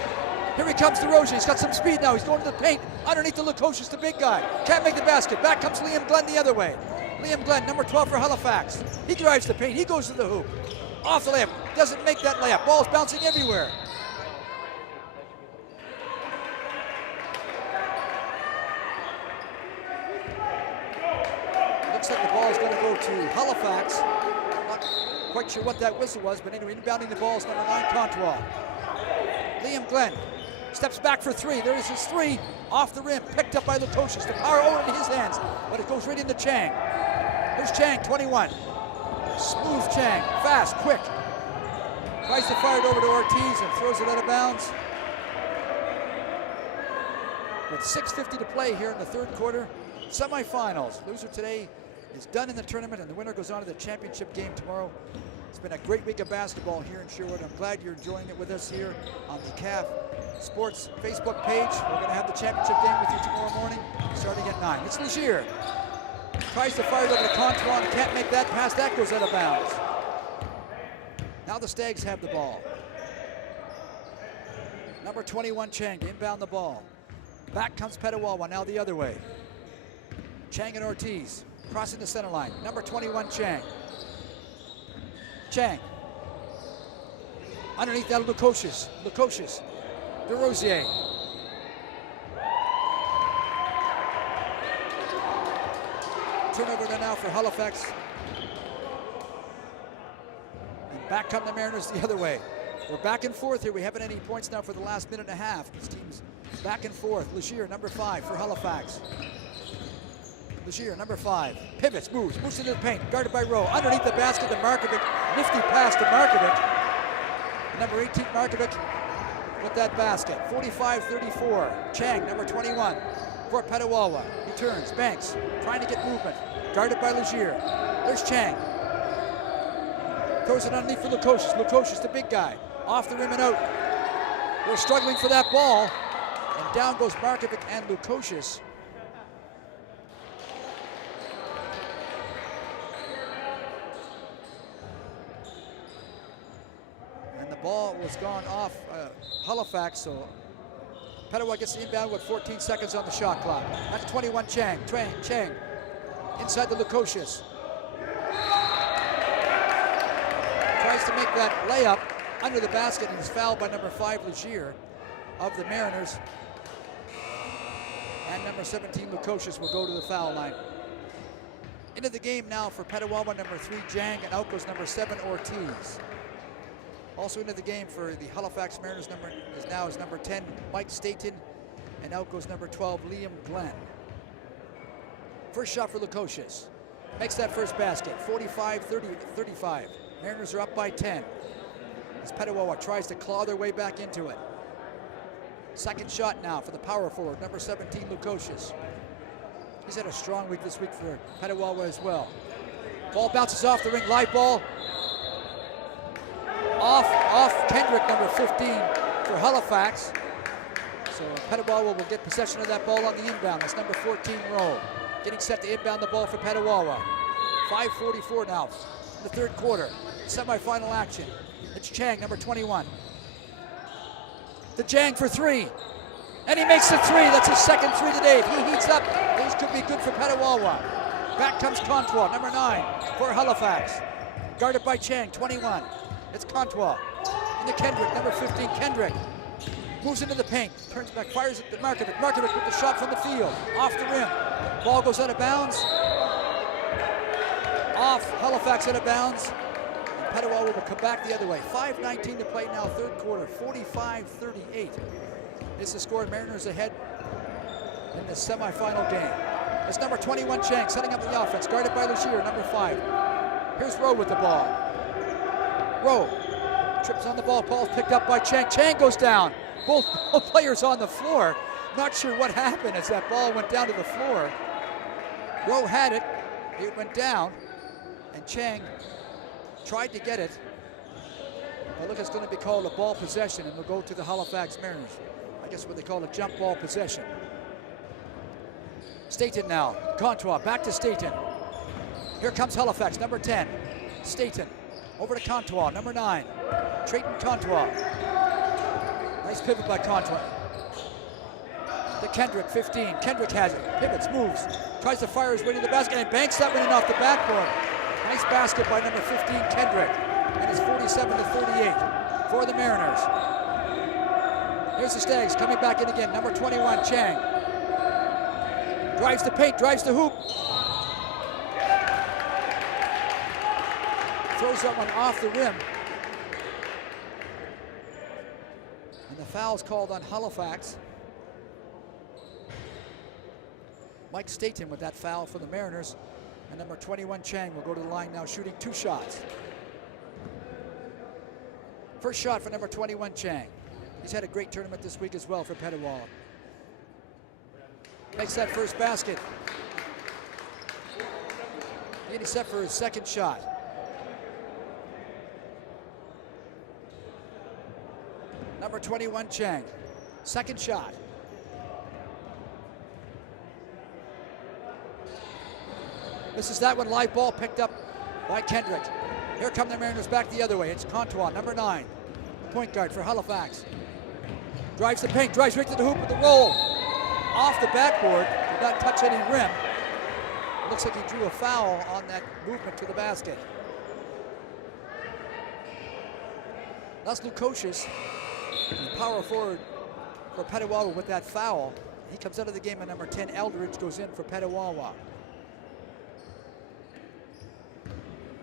Here he comes, DeRozier. He's got some speed now. He's going to the paint. Underneath the Lukosius, the big guy. Can't make the basket. Back comes Liam Glenn the other way. Liam Glenn, number 12 for Halifax. He drives the paint. He goes to the hoop. Off the layup. Doesn't make that layup. Ball's bouncing everywhere. Looks like the ball is going to go to Halifax. Not quite sure what that whistle was, but anyway, inbounding the ball is number 9, Contois. Liam Glenn steps back for 3. There is his 3 off the rim, picked up by Lukosius. The power over in his hands, but it goes right into Chang. There's Chang, 21. Smooth Chang, fast, quick. Tries to fire it over to Ortiz and throws it out of bounds. With 6:50 to play here in the third quarter, semifinals. Loser today is done in the tournament, and the winner goes on to the championship game tomorrow. It's been a great week of basketball here in Shearwater. I'm glad you're enjoying it with us here on the CAF Sports Facebook page. We're going to have the championship game with you tomorrow morning, starting at 9. It's Legier. Tries to fire it over to Contois and can't make that pass. That goes out of bounds. Now the Stags have the ball. Number 21, Chang, to inbound the ball. Back comes Petawawa, now the other way. Chang and Ortiz crossing the center line. Number 21, Chang. Chang. Underneath that, Lukosius. Lukosius. DeRozier. Turnover now for Halifax. And back come the Mariners the other way. We're back and forth here. We haven't any points now for the last minute and a half. This team's back and forth. Legier, number 5 for Halifax. Legier, number 5. Pivots, moves into the paint. Guarded by Rowe. Underneath the basket to Markovic. Nifty pass to Markovic. Number 18, Markovic with that basket. 45-34. Chang, number 21 for Petawawa. He turns, banks, trying to get movement. Guarded by Legier. There's Chang. Throws it underneath for Lukosius. Lukosius, the big guy. Off the rim and out. We're struggling for that ball. And down goes Markovic and Lukosius. And the ball was gone off Halifax, so Petawawa gets the inbound with 14 seconds on the shot clock. That's 21 Chang. Chang inside the Lukosius. Tries to make that layup under the basket and is fouled by number 5, Legier of the Mariners. And number 17, Lukosius, will go to the foul line. Into the game now for Petawawa, number 3, Jang, and out goes number 7, Ortiz. Also into the game for the Halifax Mariners is number 10, Mike Staten, and out goes number 12, Liam Glenn. First shot for Lukosius. Makes that first basket, 45-35. Mariners are up by 10. As Petawawa tries to claw their way back into it. Second shot now for the power forward, number 17, Lukosius. He's had a strong week this week for Petawawa as well. Ball bounces off the ring, live ball. Off Kendrick, number 15 for Halifax. So Petawawa will get possession of that ball on the inbound. That's number 14, Rowe. Getting set to inbound the ball for Petawawa. 5:44 now in the third quarter. Semi-final action. It's Chang, number 21. The Jang for 3. And he makes the 3. That's his second 3 today. If he heats up, these could be good for Petawawa. Back comes Contois, number 9 for Halifax. Guarded by Chang, 21. It's Contois. Into Kendrick, number 15. Kendrick moves into the paint. Turns back, fires it to Markovic. Markovic with the shot from the field. Off the rim. Ball goes out of bounds. Off Halifax out of bounds. And Petawawa will come back the other way. 5:19 to play now, third quarter. 45-38 is the score. Mariners ahead in the semifinal game. It's number 21, Chang, setting up the offense. Guarded by Legier, number 5. Here's Rowe with the ball. Rowe trips on the ball. Ball picked up by Chang. Chang goes down. Both players on the floor. Not sure what happened as that ball went down to the floor. Rowe had it. It went down. And Chang tried to get it. But look, it's going to be called a ball possession, and we'll go to the Halifax Mariners. I guess what they call a jump ball possession. Staten now. Contois back to Staten. Here comes Halifax, number 10. Staten. Over to Contois, number 9. Trayton Contois. Nice pivot by Contois. To Kendrick, 15. Kendrick has it. Pivots, moves. Tries to fire his way to the basket and banks that one in off the backboard. Nice basket by number 15, Kendrick. And it's 47-38 for the Mariners. Here's the Stags coming back in again. Number 21, Chang. Drives the paint, drives the hoop. Throws that one off the rim. And the foul's called on Halifax. Mike Staten with that foul for the Mariners. And number 21, Chang, will go to the line now, shooting 2 shots. First shot for number 21, Chang. He's had a great tournament this week as well for Petawawa. Makes that first basket. Getting set for his second shot. Number 21, Chang. Second shot. Misses that one. Live ball picked up by Kendrick. Here come the Mariners back the other way. It's Contois, number 9. Point guard for Halifax. Drives the paint, drives right to the hoop with the roll. Off the backboard, did not touch any rim. It looks like he drew a foul on that movement to the basket. That's Lukosius, the power forward for Petawawa with that foul. He comes out of the game and number 10, Eldridge, goes in for Petawawa.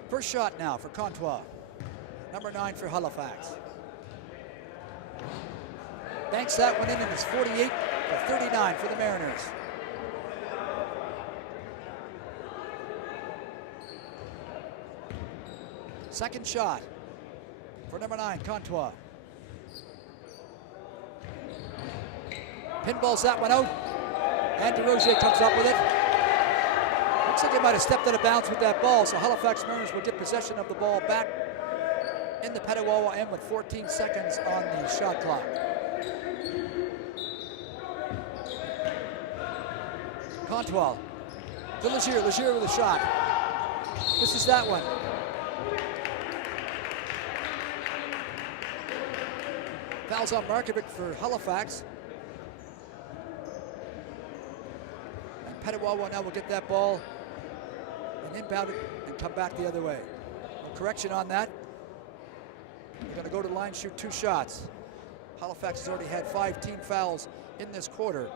First shot now for Contois. Number 9 for Halifax. Banks that one in, and it's 48-39 for the Mariners. Second shot for number 9, Contois. Pinballs that one out, and DeRozier comes up with it. Looks like they might have stepped out of bounds with that ball, so Halifax Mariners will get possession of the ball back in the Petawawa end with 14 seconds on the shot clock. Contwall to Legier with a shot. Misses that one. Fouls on Markovic for Halifax. And Petawawa now will get that ball and inbound it and come back the other way. No correction on that. They're going to go to the line, shoot 2 shots. Halifax has already had 5 team fouls in this quarter.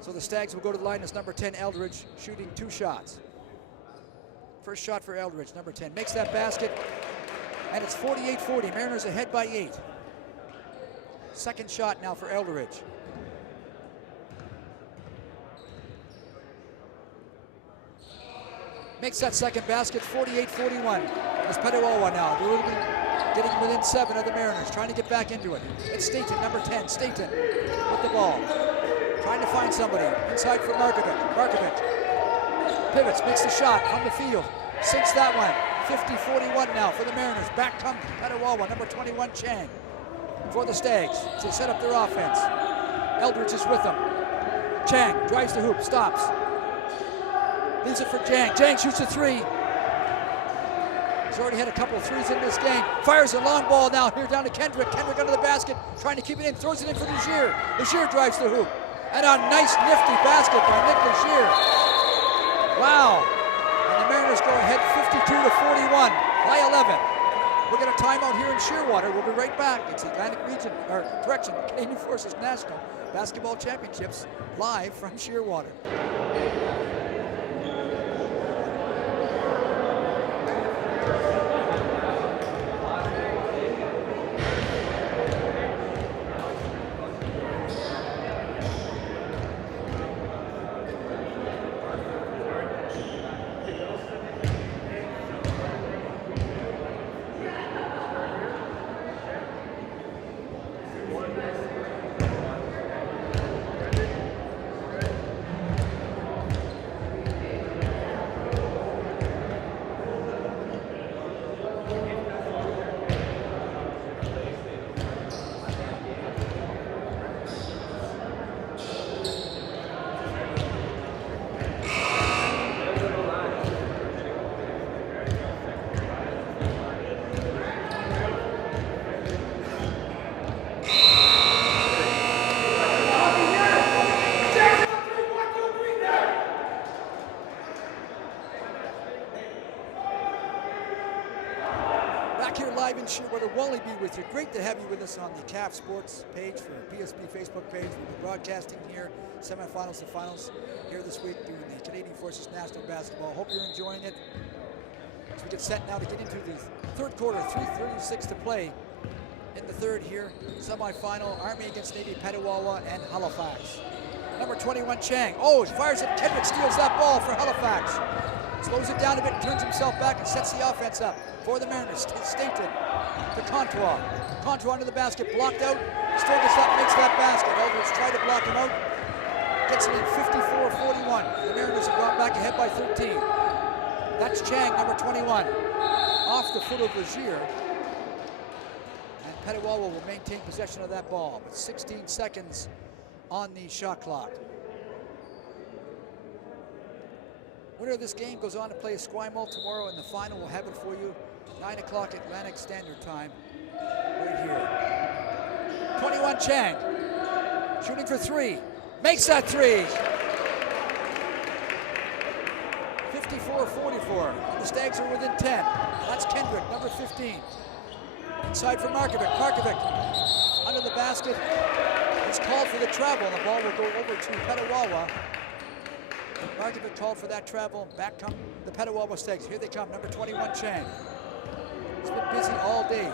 So the Stags will go to the line as number 10, Eldridge, shooting 2 shots. First shot for Eldridge, number 10. Makes that basket, and it's 48-40. Mariners ahead by 8. Second shot now for Eldridge. Makes that second basket, 48-41. It's Petawawa now. They're getting within 7 of the Mariners, trying to get back into it. It's Staten, number 10. Staten with the ball. Trying to find somebody. Inside for Markovic. Markovic pivots, makes the shot from the field. Sinks that one. 50-41 now for the Mariners. Back comes Petawawa, number 21, Chang. For the Stags, to set up their offense. Eldridge is with them. Chang drives the hoop, stops. Leaves it for Jang. Jang shoots a 3. He's already had a couple of 3s in this game. Fires a long ball now here down to Kendrick. Kendrick under the basket, trying to keep it in. Throws it in for Legier. Legier drives the hoop. And a nice nifty basket by Nick Legier. Wow. And the Mariners go ahead 52-41 by 11. We're going to time out here in Shearwater. We'll be right back. It's the Canadian Forces National Basketball Championships live from Shearwater. Live in Shearwater, Wally B with you. Great to have you with us on the CAF Sports page for PSP Facebook page. We'll be broadcasting here, semifinals to finals here this week doing the Canadian Forces National Basketball. Hope you're enjoying it. As we get set now to get into the third quarter, 3:36 to play in the third here. Semifinal, Army against Navy, Petawawa, and Halifax. Number 21, Chang. Oh, he fires it. Kendrick steals that ball for Halifax. Slows it down a bit, turns himself back, and sets the offense up for the Mariners. Staten to Contwall. Contwall under the basket, blocked out. Still gets up, makes that basket. Eldridge tried to block him out. Gets it in 54-41. The Mariners have gone back ahead by 13. That's Chang, number 21. Off the foot of Legier. And Petawawa will maintain possession of that ball with 16 seconds on the shot clock. Winner of this game goes on to play Esquimalt tomorrow, and the final will have it for you 9 o'clock Atlantic Standard Time right here. 21 Chang shooting for 3, makes that 3. 54-44, and the Stags are within 10. That's Kendrick, number 15. Inside for Markovic. Markovic under the basket. It's called for the travel, and the ball will go over to Petawawa. Markovic called for that travel. Back come the Petawawa Stags. Here they come, number 21, Chang. It's been busy all day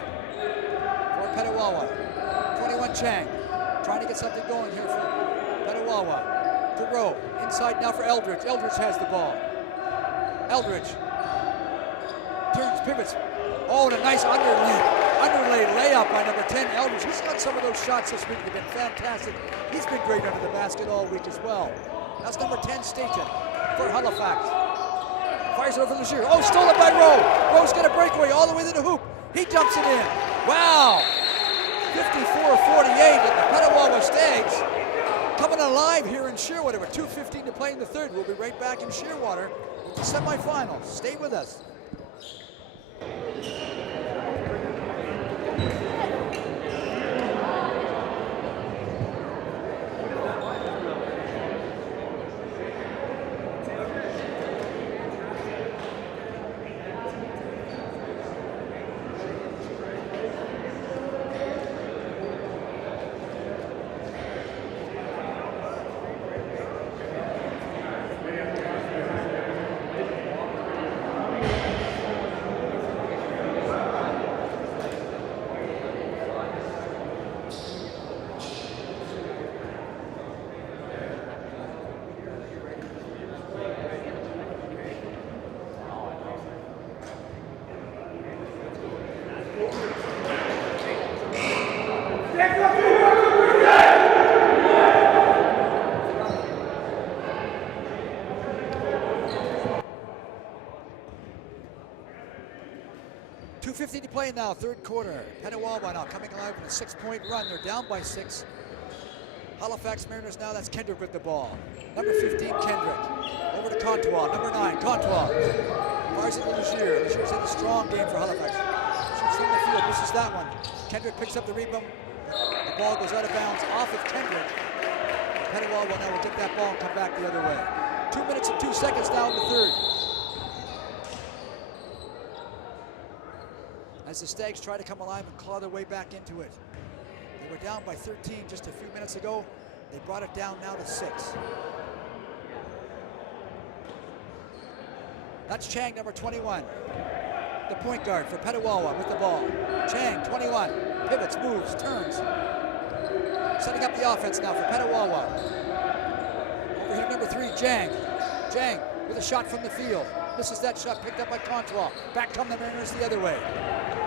for Petawawa. 21, Chang, trying to get something going here for Petawawa. To Rowe, inside now for Eldridge. Eldridge has the ball. Eldridge turns, pivots. Oh, and a nice underlay layup by number 10, Eldridge. He's got some of those shots this week. They've been fantastic. He's been great under the basket all week as well. That's number 10, Staten for Halifax. Fires it over to Shear. Oh, stolen by Rowe. Rowe's got a breakaway all the way to the hoop. He dumps it in. Wow. 54-48 and the Petawawa Stags coming alive here in Shearwater with 2:15 to play in the third. We'll be right back in Shearwater with the semifinals. Stay with us. .250 to play now, third quarter. Petawawa now coming alive with a 6-point run. They're down by 6. Halifax Mariners now, that's Kendrick with the ball. Number 15, Kendrick. Over to Contois, number 9, Contois. Fires it to Legier. Legier's had a strong game for Halifax. Shoots from the field, misses that one. Kendrick picks up the rebound. The ball goes out of bounds off of Kendrick. Petawawa now will get that ball and come back the other way. 2 minutes and 2 seconds now in the third. As the Stags try to come alive and claw their way back into it. They were down by 13 just a few minutes ago. They brought it down now to 6. That's Chang, number 21. The point guard for Petawawa with the ball. Chang, 21, pivots, moves, turns. Setting up the offense now for Petawawa. Over here, number 3, Jang. Jang with a shot from the field. Misses that shot, picked up by Contois. Back come the Mariners the other way.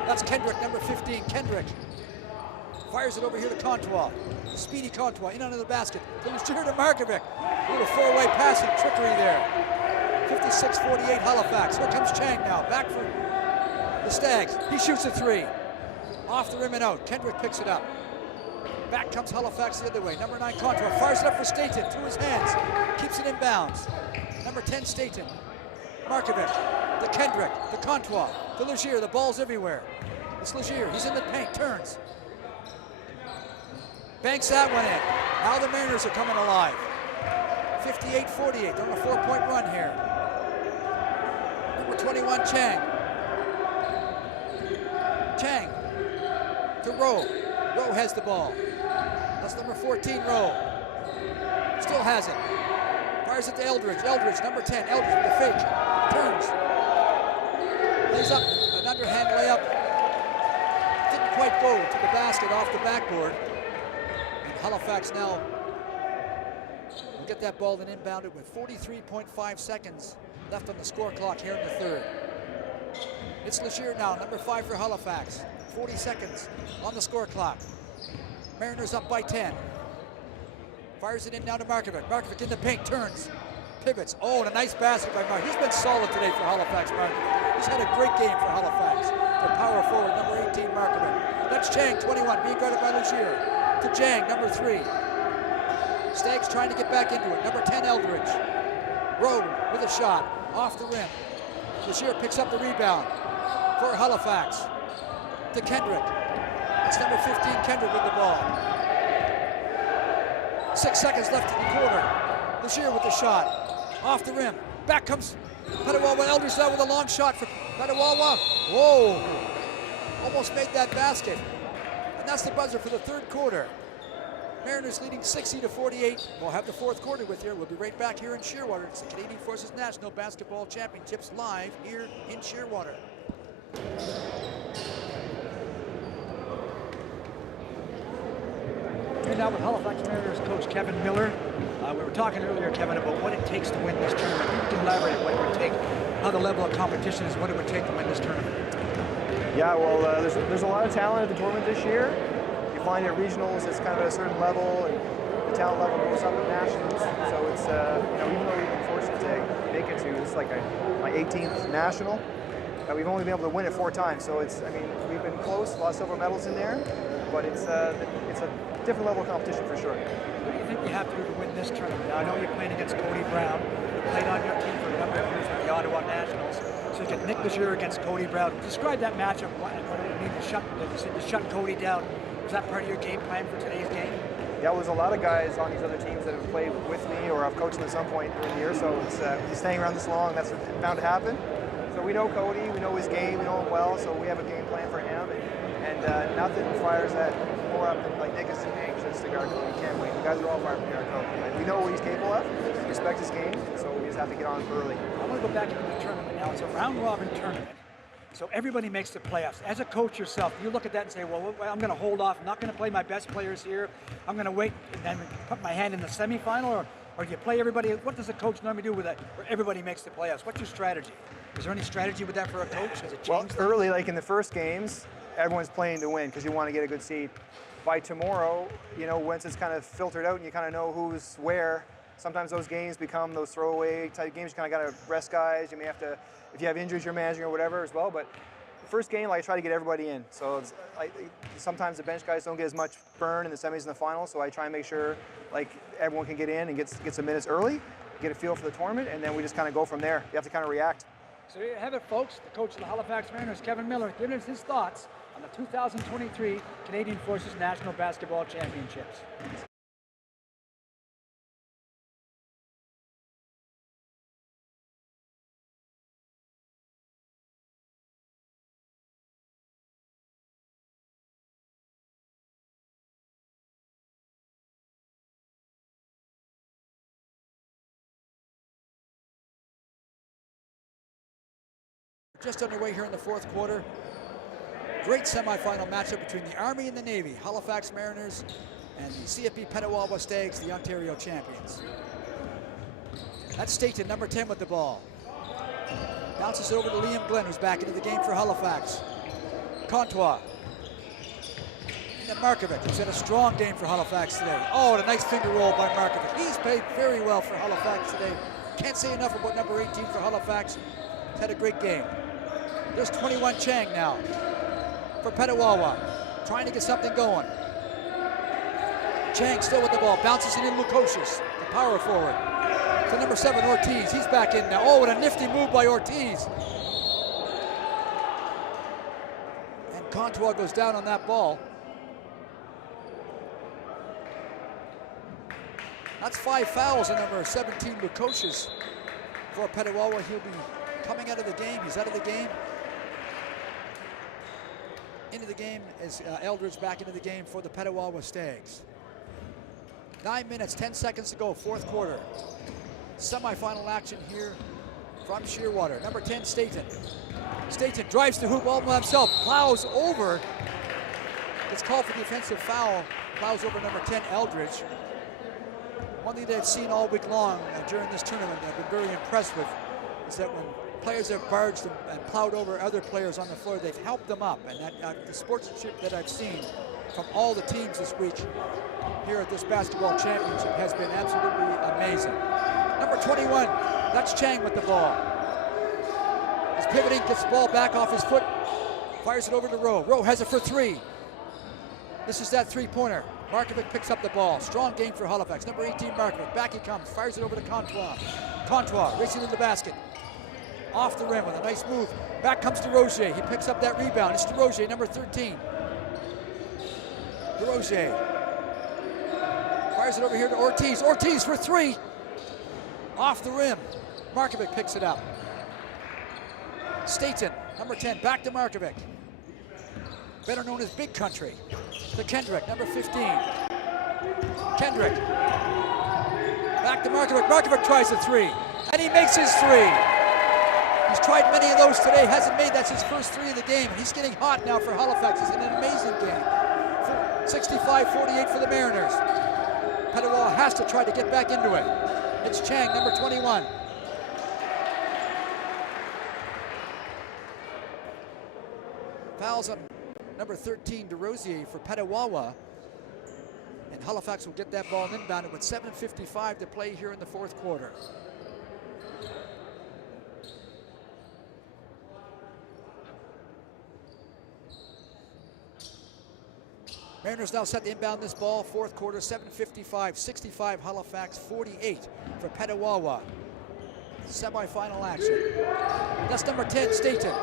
That's Kendrick, number 15, Kendrick. Fires it over here to Contois. Speedy Contois, in under the basket. Comes here to Markovic. A little 4-way passing trickery there. 56-48 Halifax. Here comes Chang now, back for the Stags. He shoots a 3. Off the rim and out. Kendrick picks it up. Back comes Halifax the other way. Number 9, Contois. Fires it up for Staten through his hands. Keeps it in bounds. Number 10, Staten. Markovic, to Kendrick, to Contois, to Legier. The ball's everywhere. It's Legier. He's in the paint, turns. Banks that one in. Now the Mariners are coming alive. 58-48. They're on a 4-point run here. Number 21, Chang. Chang to Rowe. Rowe has the ball. That's number 14, Rowe. Still has it. Fires it to Eldridge. Eldridge, number 10. Eldridge with the fake. Turns. Lays up an underhand layup. Didn't quite go to the basket off the backboard. And Halifax now will get that ball and inbound it with 43.5 seconds left on the score clock here in the third. It's Legier now, number 5 for Halifax. 40 seconds on the score clock. Mariners up by 10. Fires it in now to Markovic. Markovic in the paint, turns, pivots. Oh, and a nice basket by Markovic. He's been solid today for Halifax, Markovic. He's had a great game for Halifax. The power forward, number 18, Markovic. That's Chang, 21, being guarded by Legier. To Jang, number 3. Stags trying to get back into it. Number 10, Eldridge. Rowe with a shot, off the rim. Legier picks up the rebound for Halifax. To Kendrick. That's number 15, Kendrick with the ball. 6 seconds left in the quarter. Legier with the shot. Off the rim. Back comes Petawawa. Eldridge now with a long shot for Petawawa. Whoa. Almost made that basket. And that's the buzzer for the third quarter. Mariners leading 60-48. We'll have the fourth quarter with you. We'll be right back here in Shearwater. It's the Canadian Forces National Basketball Championships live here in Shearwater. And now with Halifax Mariners coach Kevin Miller. We were talking earlier, Kevin, about what it takes to win this tournament. You can elaborate what it would take, how the level of competition is, what it would take to win this tournament. Yeah, well, there's a lot of talent at the tournament this year. You find at regionals, it's kind of at a certain level, and the talent level goes up at nationals. So it's, even though we've been fortunate to make it to. This is like my 18th national. We've only been able to win it 4 times, so it's, I mean, we've been close, lost silver medals in there, but it's a different level of competition for sure. What do you think you have to do to win this tournament? Now, I know you're playing against Cody Brown. You played on your team for a number of years with the Ottawa Nationals. So you get Nick Lejeune against Cody Brown. Describe that matchup. What do you mean to shut Cody down? Was that part of your game plan for today's game? Yeah, there's a lot of guys on these other teams that have played with me or I've coached them at some point during the year, so it's he's staying around this long, that's bound to happen. So we know Cody, we know his game, we know him well, so we have a game plan for him, and nothing fires that more up than like Nick is anxious to guard Cody. Can't wait. The guys are all fired to guard Cody. Like, we know what he's capable of, respect his game, so we just have to get on early. I want to go back into the tournament now. It's a round-robin tournament, so everybody makes the playoffs. As a coach yourself, you look at that and say, well, I'm going to hold off. I'm not going to play my best players here. I'm going to wait and then put my hand in the semifinal, or do you play everybody? What does a coach normally do with that, where everybody makes the playoffs? What's your strategy? Is there any strategy with that for a coach? Has it changed? Well, early, like in the first games, everyone's playing to win because you want to get a good seed. By tomorrow, you know, once it's kind of filtered out and you kind of know who's where, sometimes those games become those throwaway type games. You kind of got to rest guys. You may have to, if you have injuries you're managing or whatever as well. But the first game, like, I try to get everybody in. So it's, sometimes the bench guys don't get as much burn in the semis and the finals. So I try and make sure like everyone can get in and get some minutes early, get a feel for the tournament, and then we just kind of go from there. You have to kind of react. So there you have it, folks. The coach of the Halifax Mariners, Kevin Miller, giving us his thoughts on the 2023 Canadian Forces National Basketball Championships. Just underway here in the fourth quarter. Great semifinal matchup between the Army and the Navy, Halifax Mariners and the CFB Petawawa Stags, the Ontario champions. That's Staten, number 10 with the ball. Bounces over to Liam Glenn, who's back into the game for Halifax. Contois. And Markovic, who's had a strong game for Halifax today. Oh, and a nice finger roll by Markovic. He's played very well for Halifax today. Can't say enough about number 18 for Halifax. He's had a great game. There's 21 Chang now for Petawawa, trying to get something going. Chang still with the ball, bounces it in Lukosius, the power forward. To number 7, Ortiz, he's back in now. Oh, what a nifty move by Ortiz. And Contois goes down on that ball. That's 5 fouls on number 17, Lukosius. For Petawawa, he'll be coming out of the game. He's out of the game. Into the game as Eldridge back into the game for the Petawawa Stags. 9 minutes, 10 seconds to go, fourth quarter. Semi-final action here from Shearwater. Number 10, Staten. Staten drives the hoop all by himself, plows over. It's called for the offensive foul. Plows over number 10, Eldridge. One thing that I've seen all week long during this tournament that I've been very impressed with is that when players have barged and plowed over other players on the floor, they've helped them up. And that, the sportsmanship that I've seen from all the teams this week here at this basketball championship has been absolutely amazing. Number 21, that's Chang with the ball. He's pivoting, gets the ball back off his foot, fires it over to Rowe. Rowe has it for 3. This is that three-pointer. Markovic picks up the ball. Strong game for Halifax. Number 18, Markovic. Back he comes, fires it over to Contois. Contois racing to the basket. Off the rim with a nice move. Back comes DeRozier. He picks up that rebound. It's DeRozier, number 13. DeRozier fires it over here to Ortiz. Ortiz for 3. Off the rim. Markovic picks it up. Staten, number 10, back to Markovic. Better known as Big Country. To Kendrick, number 15. Kendrick. Back to Markovic. Markovic tries a 3. And he makes his 3. He's tried many of those today, hasn't made. That's his first 3 of the game. And he's getting hot now for Halifax. It's an amazing game. 65-48 for the Mariners. Petawawa has to try to get back into it. It's Chang, number 21. Fouls on number 13, DeRozier for Petawawa. And Halifax will get that ball inbounded with 7:55 to play here in the fourth quarter. Mariners now set to inbound this ball. Fourth quarter, 7:55, 65 Halifax, 48 for Petawawa. Semi-final action. That's number 10, Staten.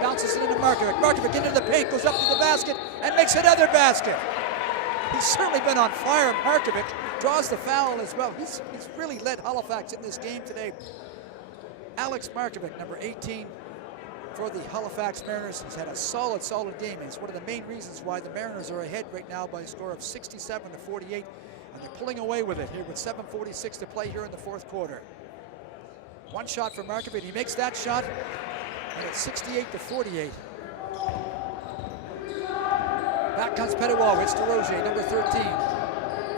Bounces it into Markovic. Markovic into the paint, goes up to the basket, and makes another basket. He's certainly been on fire. Markovic draws the foul as well. He's really led Halifax in this game today. Alex Markovic, number 18 for the Halifax Mariners. He's had a solid game. It's one of the main reasons why the Mariners are ahead right now by a score of 67-48. And they're pulling away with it here with 7:46 to play here in the fourth quarter. One shot for Markovic. He makes that shot, and it's 68-48. Back comes Petawawa. It's DeRozier, number 13.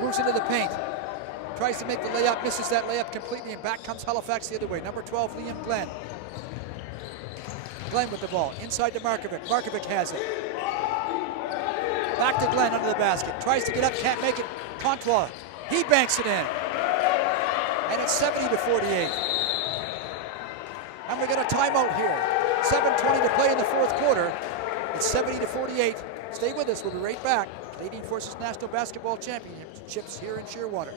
Moves into the paint. Tries to make the layup, misses that layup completely, and back comes Halifax the other way. Number 12, Liam Glenn. Glenn with the ball, inside to Markovic. Markovic has it. Back to Glenn under the basket. Tries to get up, can't make it. Contois, he banks it in. And it's 70-48. And we got a timeout here. 7:20 to play in the fourth quarter. It's 70-48. Stay with us, we'll be right back. Canadian Forces National Basketball Championships here in Shearwater.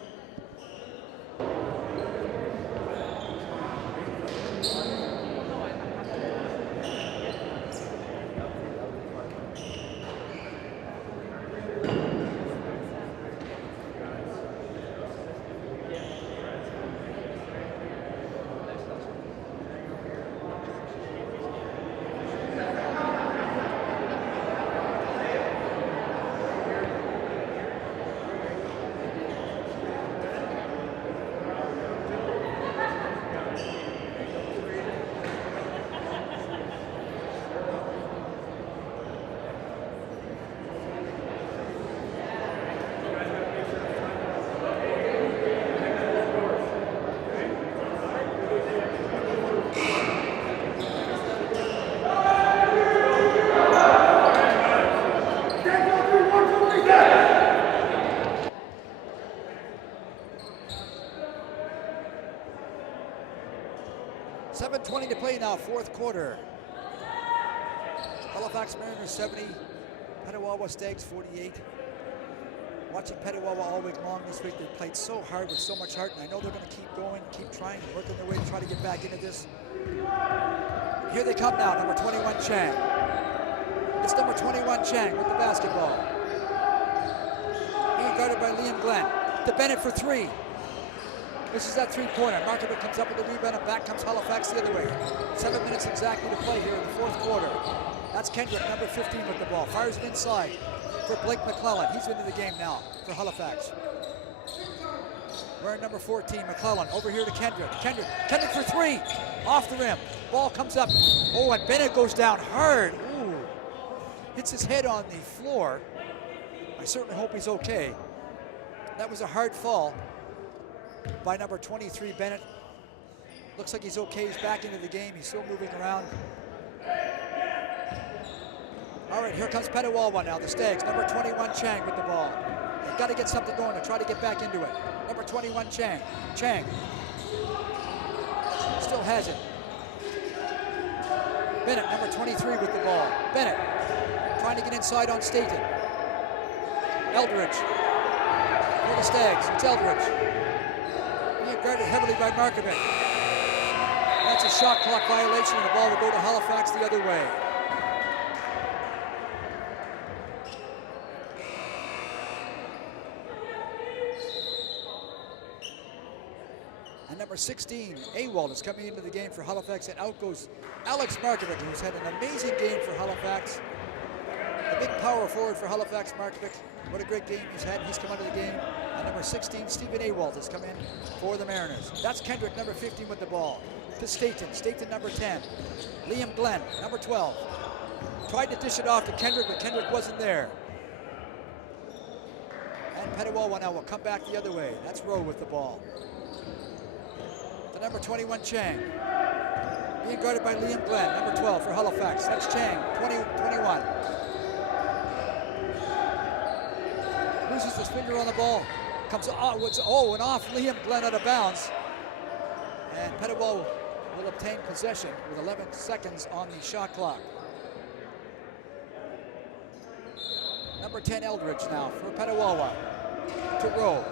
To play now, fourth quarter. Halifax Mariners 70, Petawawa Stags 48. Watching Petawawa all week long this week. They've played so hard with so much heart, and I know they're going to keep going, keep trying, working their way to try to get back into this. Here they come now, number 21, Chang. It's number 21, Chang with the basketball. Being guarded by Liam Glenn. To Bennett for three. This is that three-pointer. Markovic comes up with the rebound, and back comes Halifax the other way. 7 minutes exactly to play here in the fourth quarter. That's Kendrick, number 15 with the ball. Fires it inside for Blake McClellan. He's into the game now for Halifax. Wearing number 14, McClellan. Over here to Kendrick. Kendrick for three. Off the rim. Ball comes up. Oh, and Bennett goes down hard. Ooh. Hits his head on the floor. I certainly hope he's okay. That was a hard fall by number 23, Bennett. Looks like he's okay. He's back into the game. He's still moving around. All right, here comes Petawawa now, the Stags. Number 21, Chang with the ball. They've got to get something going to try to get back into it. Number 21, Chang. Chang still has it. Bennett, number 23 with the ball. Bennett trying to get inside on Staten. Eldridge for the Stags. It's Eldridge. Guarded heavily by Markovic. That's a shot clock violation, and the ball will go to Halifax the other way. And number 16, Awald, is coming into the game for Halifax, and out goes Alex Markovic, who's had an amazing game for Halifax. The big power forward for Halifax, Markovic. What a great game he's had. He's come out of the game. And number 16, Stephen Awald, has come in for the Mariners. That's Kendrick, number 15 with the ball. To Staten. Staten, number 10. Liam Glenn, number 12. Tried to dish it off to Kendrick, but Kendrick wasn't there. And Petawawa now will come back the other way. That's Rowe with the ball. To number 21, Chang. Being guarded by Liam Glenn, number 12 for Halifax. That's Chang, 21. Loses his finger on the ball. Comes, and off Liam Glenn out of bounds. And Petawawa will obtain possession with 11 seconds on the shot clock. Number 10, Eldridge now for Petawawa. To Rowe.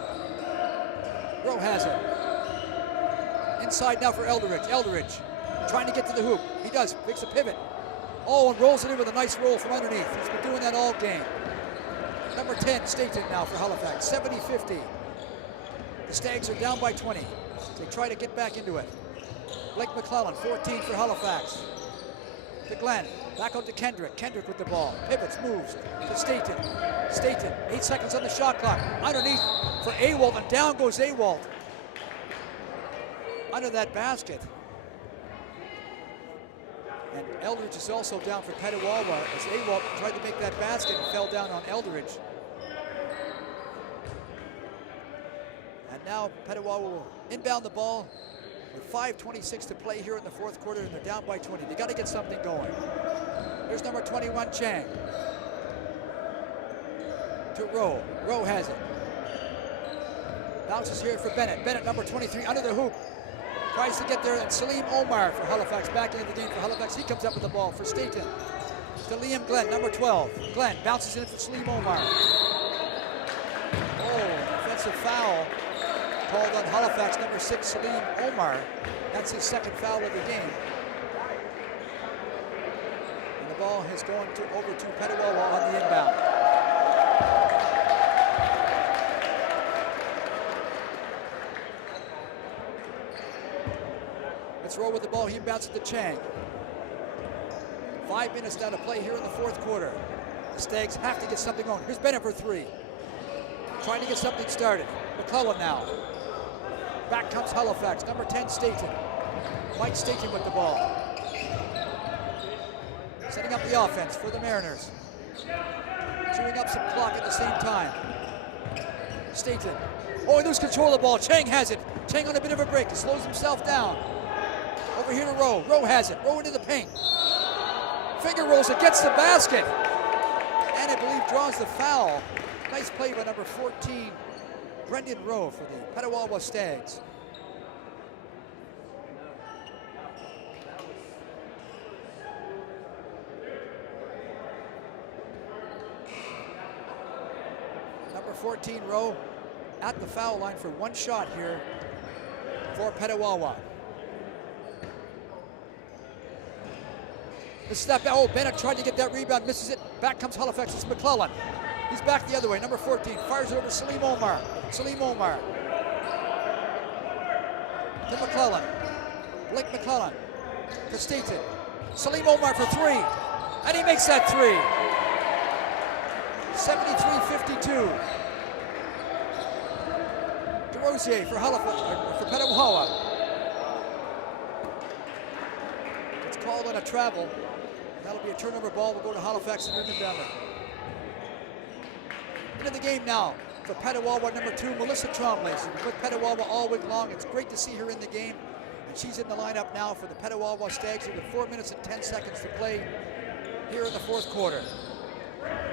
Rowe has it. Inside now for Eldridge. Eldridge trying to get to the hoop. He does, makes a pivot. Oh, and rolls it in with a nice roll from underneath. He's been doing that all game. Number 10, Staten now for Halifax, 70-50. The Stags are down by 20. They try to get back into it. Blake McClellan, 14 for Halifax. To Glenn, back out to Kendrick. Kendrick with the ball, pivots, moves to Staten. Staten, 8 seconds on the shot clock. Underneath for Awalt, and down goes Awalt. Under that basket. And Eldridge is also down for Petawawa as Awalt tried to make that basket and fell down on Eldridge. And now Petawawa will inbound the ball with 5:26 to play here in the fourth quarter, and they're down by 20. They got to get something going. Here's number 21, Chang. To Rowe. Rowe has it. Bounces here for Bennett. Bennett, number 23, under the hoop. Tries to get there, and Salim Omar for Halifax, back into the game for Halifax. He comes up with the ball for Staten. To Liam Glenn, number 12. Glenn bounces in for Salim Omar. Oh, offensive foul called on Halifax, number 6, Salim Omar. That's his second foul of the game. And the ball is going over to Petawawa on the inbound. Let's roll with the ball. He inbounds it to Chang. 5 minutes now to play here in the fourth quarter. The Stags have to get something going. Here's Bennett for 3. Trying to get something started. McClellan now. Back comes Halifax. Number 10, Staten. Mike Staten with the ball. Setting up the offense for the Mariners. Chewing up some clock at the same time. Staten. Oh, he loses control of the ball. Chang has it. Chang on a bit of a break. He slows himself down. Over here to Rowe. Rowe has it. Rowe into the paint. Finger rolls it. Gets the basket. And I believe draws the foul. Nice play by number 14, Brendan Rowe for the Petawawa Stags. Number 14, Rowe, at the foul line for one shot here for Petawawa. The step, oh, Bennett tried to get that rebound, misses it. Back comes Halifax, it's McClellan. He's back the other way, number 14, fires it over to Salim Omar. Salim Omar. To McClellan. Blake McClellan. To Staten. Salim Omar for 3. And he makes that 3. 73-52. DeRosier for Halifax, for Petawawa. It's called on a travel. That'll be a turnover ball. We'll go to Halifax and Ribbon Bender. Into the game now for Petawawa, number 2, Melissa Trombley. She's been with Petawawa all week long. It's great to see her in the game. And she's in the lineup now for the Petawawa Stags with 4 minutes and 10 seconds to play here in the fourth quarter.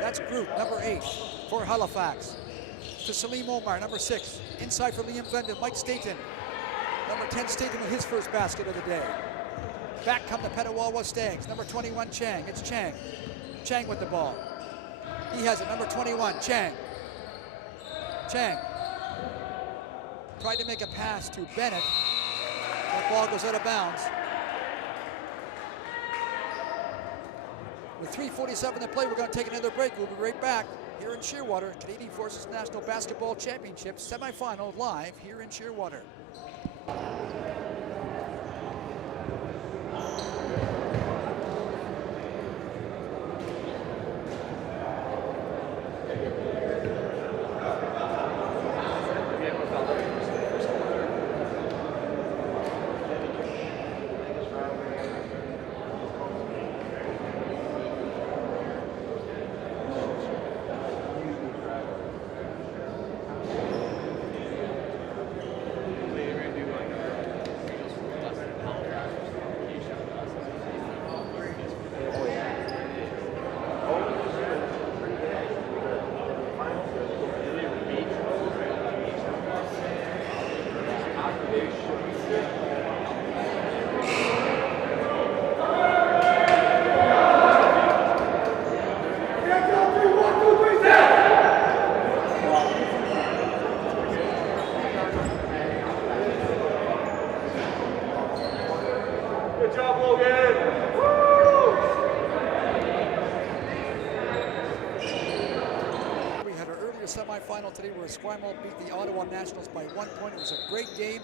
That's group number 8 for Halifax. To Salim Omar, number 6. Inside for Liam Glendon, Mike Staten. Number 10, Staten with his first basket of the day. Back come the Petawawa Stags. Number 21, Chang. It's Chang. Chang with the ball. He has it, number 21, Chang. Chang. Tried to make a pass to Bennett. That ball goes out of bounds. With 3:47 to play, we're going to take another break. We'll be right back here in Shearwater. Canadian Forces National Basketball Championship semifinal live here in Shearwater. Good job, Logan. We had our earlier semifinal today where Esquimalt beat the Ottawa Nationals by 1 point. It was a great game.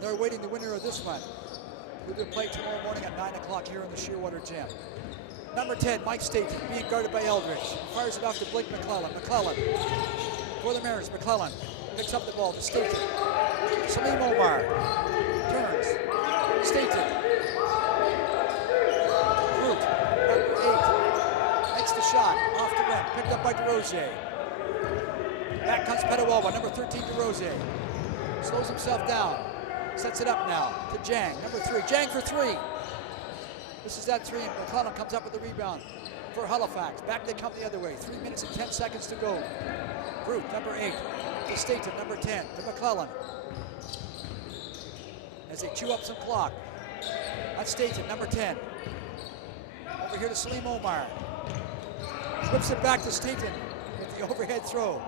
They're awaiting the winner of this one, who will play tomorrow morning at 9 o'clock here in the Shearwater Gym. Number 10, Mike Staten, being guarded by Eldridge. Fires it off to Blake McClellan. McClellan for the Mariners. McClellan picks up the ball to Staten. Salim Omar turns. Staten. Root, number 8, makes the shot off the rim. Picked up by DeRosier. Back comes Petawawa, number 13, DeRosier. Slows himself down. Sets it up now to Jang, number 3. Jang for 3. This is that 3, and McClellan comes up with the rebound for Halifax. Back they come the other way. 3 minutes and 10 seconds to go. Root, number 8, to Staten, number 10, to McClellan. As they chew up some clock. That's Staten, number 10. Over here to Salim Omar. Whips it back to Staten with the overhead throw.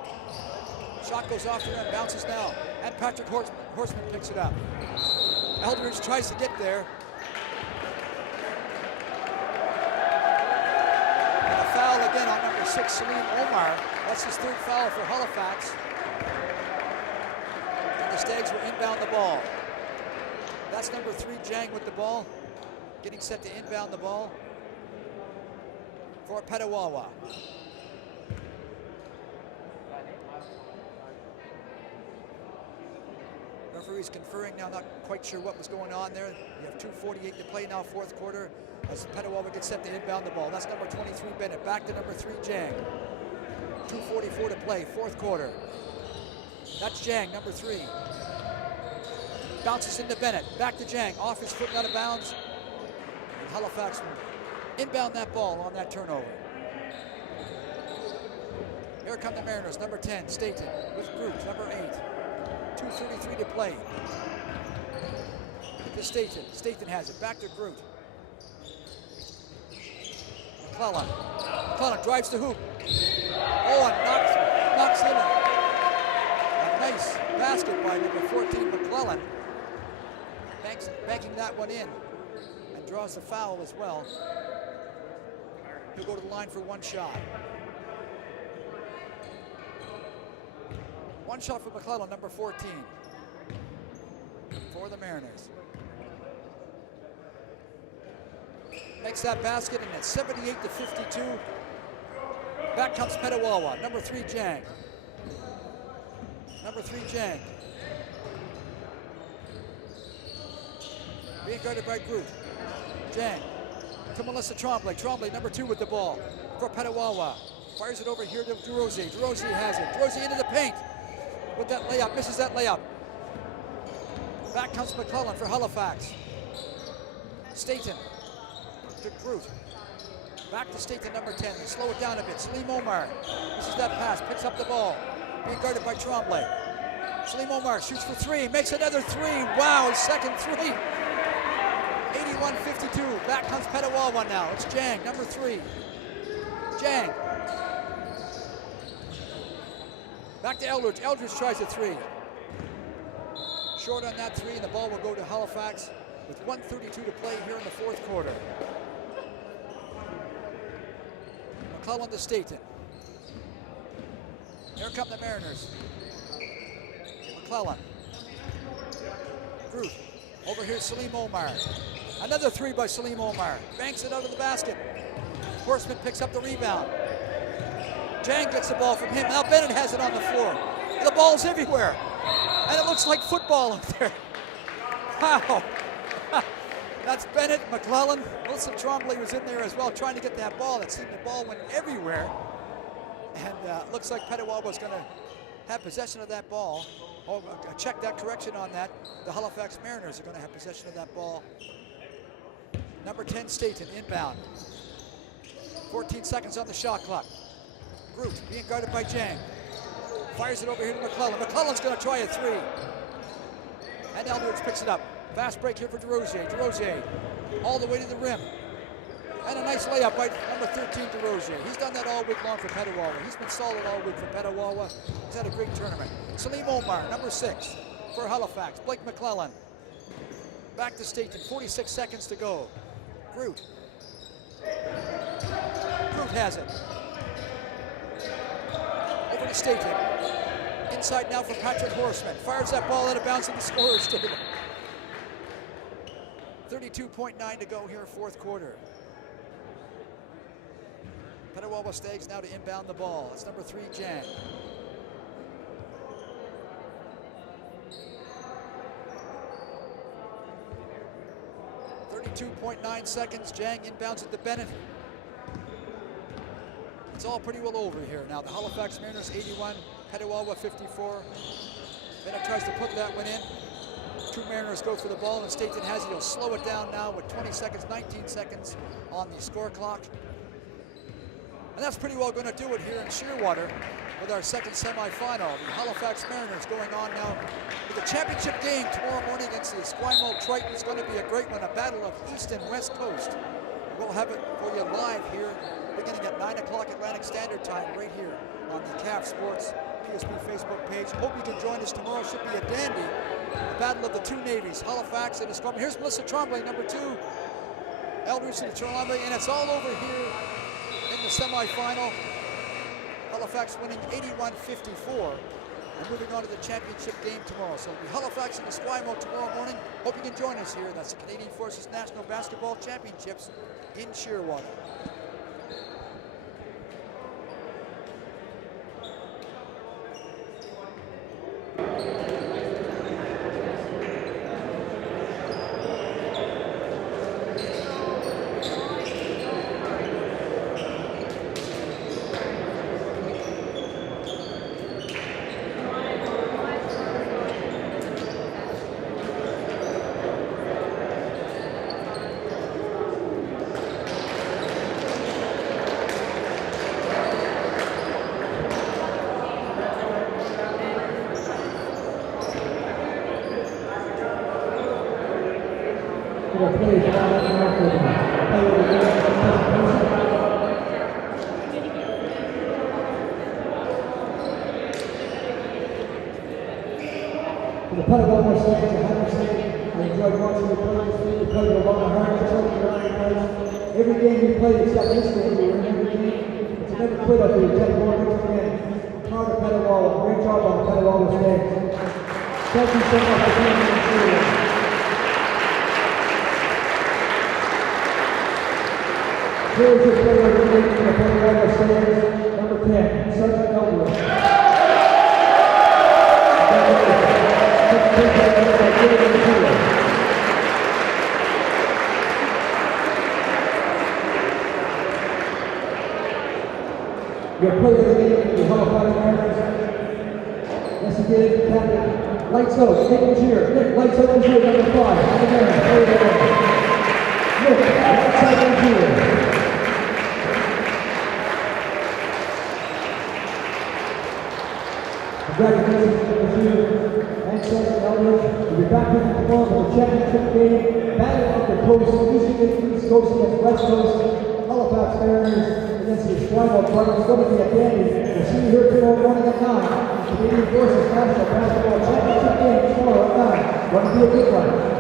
Shot goes off the rim, bounces now, and Patrick Horseman picks it up. Eldridge tries to get there. And a foul again on number 6, Salim Omar. That's his 3rd foul for Halifax. And the Stags will inbound the ball. That's number 3, Jang with the ball, getting set to inbound the ball for Petawawa. Referee's conferring now, not quite sure what was going on there. You have 2:48 to play now, 4th quarter, as Petawawa gets set to inbound the ball. That's number 23, Bennett. Back to number 3, Jang. 2:44 to play, 4th quarter. That's Jang, number 3. Bounces into Bennett. Back to Jang, off his foot and out of bounds. And Halifax will inbound that ball on that turnover. Here come the Mariners, number 10, Staten, with Groot, number 8. 2:33 to play. To Staten. Staten has it. Back to Groot. McClellan. McClellan drives the hoop. Oh, and knocks in a nice basket by number 14, McClellan. Banking that one in and draws the foul as well. He'll go to the line for 1 shot. 1 shot for McClellan, number 14, for the Mariners. Makes that basket, and it's 78-52. Back comes Petawawa, number 3, Jang. Number 3, Jang. Being guarded by Groot. Jang to Melissa Tremblay. Tremblay, number 2, with the ball for Petawawa. Fires it over here to DeRosier. DeRosier has it. DeRosier into the paint with that layup. Misses that layup. Back comes McClellan for Halifax. Staten to Groot. Back to Staten, number 10. They slow it down a bit. Salim Omar. This is that pass. Picks up the ball. Being guarded by Tremblay. Salim Omar shoots for 3. Makes another 3. Wow, his second 3. 81-52. Back comes Petawawa now. It's Jang, number 3. Jang. Back to Eldridge. Eldridge tries a 3. Short on that 3, and the ball will go to Halifax with 1:32 to play here in the 4th quarter. McClellan to Staten. Here come the Mariners. McClellan. Groot. Over here, Salim Omar. Another 3 by Salim Omar. Banks it out of the basket. Horseman picks up the rebound. Jang gets the ball from him. Now Bennett has it on the floor. The ball's everywhere. And it looks like football up there. Wow. That's Bennett, McClellan. Melissa Tremblay was in there as well, trying to get that ball. It seemed the ball went everywhere. And looks like Petawawa's going to have possession of that ball. Oh, check that correction on that. The Halifax Mariners are going to have possession of that ball. Number 10, Staten, inbound. 14 seconds on the shot clock. Groot being guarded by Jang. Fires it over here to McClellan. McClellan's going to try a 3. And Eldridge picks it up. Fast break here for DeRosier. DeRosier all the way to the rim. And a nice layup by number 13, DeRosier. He's done that all week long for Petawawa. He's been solid all week for Petawawa. He's had a great tournament. Salim Omar, number 6, for Halifax. Blake McClellan. Back to Staten, 46 seconds to go. Groot. Groot has it. Over to Staten. Inside now for Patrick Horseman. Fires that ball out of bounds in the scorer's table. 32.9 to go here, fourth quarter. Petawawa Stags now to inbound the ball. It's number 3, Jang. .9 seconds. Jang inbounds it to Bennett. It's all pretty well over here now. The Halifax Mariners 81, Petawawa 54. Bennett tries to put that one in. 2 Mariners go for the ball, and Staten has it. He'll slow it down now with 20 seconds, 19 seconds on the score clock. And that's pretty well going to do it here in Shearwater with our second semifinal. The Halifax Mariners going on now with the championship game tomorrow morning against the Esquimalt Triton. It's going to be a great one, a battle of East and West Coast. We'll have it for you live here beginning at 9 o'clock Atlantic Standard Time right here on the CAF Sports PSP Facebook page. Hope you can join us tomorrow. Should be a dandy. The battle of the 2 navies, Halifax and Esquimalt. Here's Melissa Tremblay, number 2. Eldridge and Tremblay, and it's all over here in the semifinal. Halifax winning 81-54 and moving on to the championship game tomorrow. So it'll be Halifax and Esquimalt tomorrow morning. Hope you can join us here. That's the Canadian Forces National Basketball Championships in Shearwater. The Petawawa Stags, I have to say, I enjoyed watching you play this game. You played with a lot of heart, every game you played, except this game, you win every game. It's never quit up here. Take more again. Proud of Petawawa. Great job on the Petawawa Stags. Thank you so much for being here. Here's your player of the game for the Petawawa Stags, number 10, Sergeant Eldridge. Your player of the game for the Halifax Mariners. Yes, again, Captain. Lights out, Nick Cheer. Nick, lights out and cheer, number 5. Again, player of the game. Nick, lights out and cheer. Congratulations to the 2 and Sergeant Eldridge. We'll be back here tomorrow for the championship game. Battle of the coast, East Coast against West Coast. Halifax Mariners against the Esquimalt Triton. It's going to be a dandy. We'll see you here tomorrow morning at 9. The Canadian Forces National Basketball Championship game tomorrow at 9. Going to be a good one.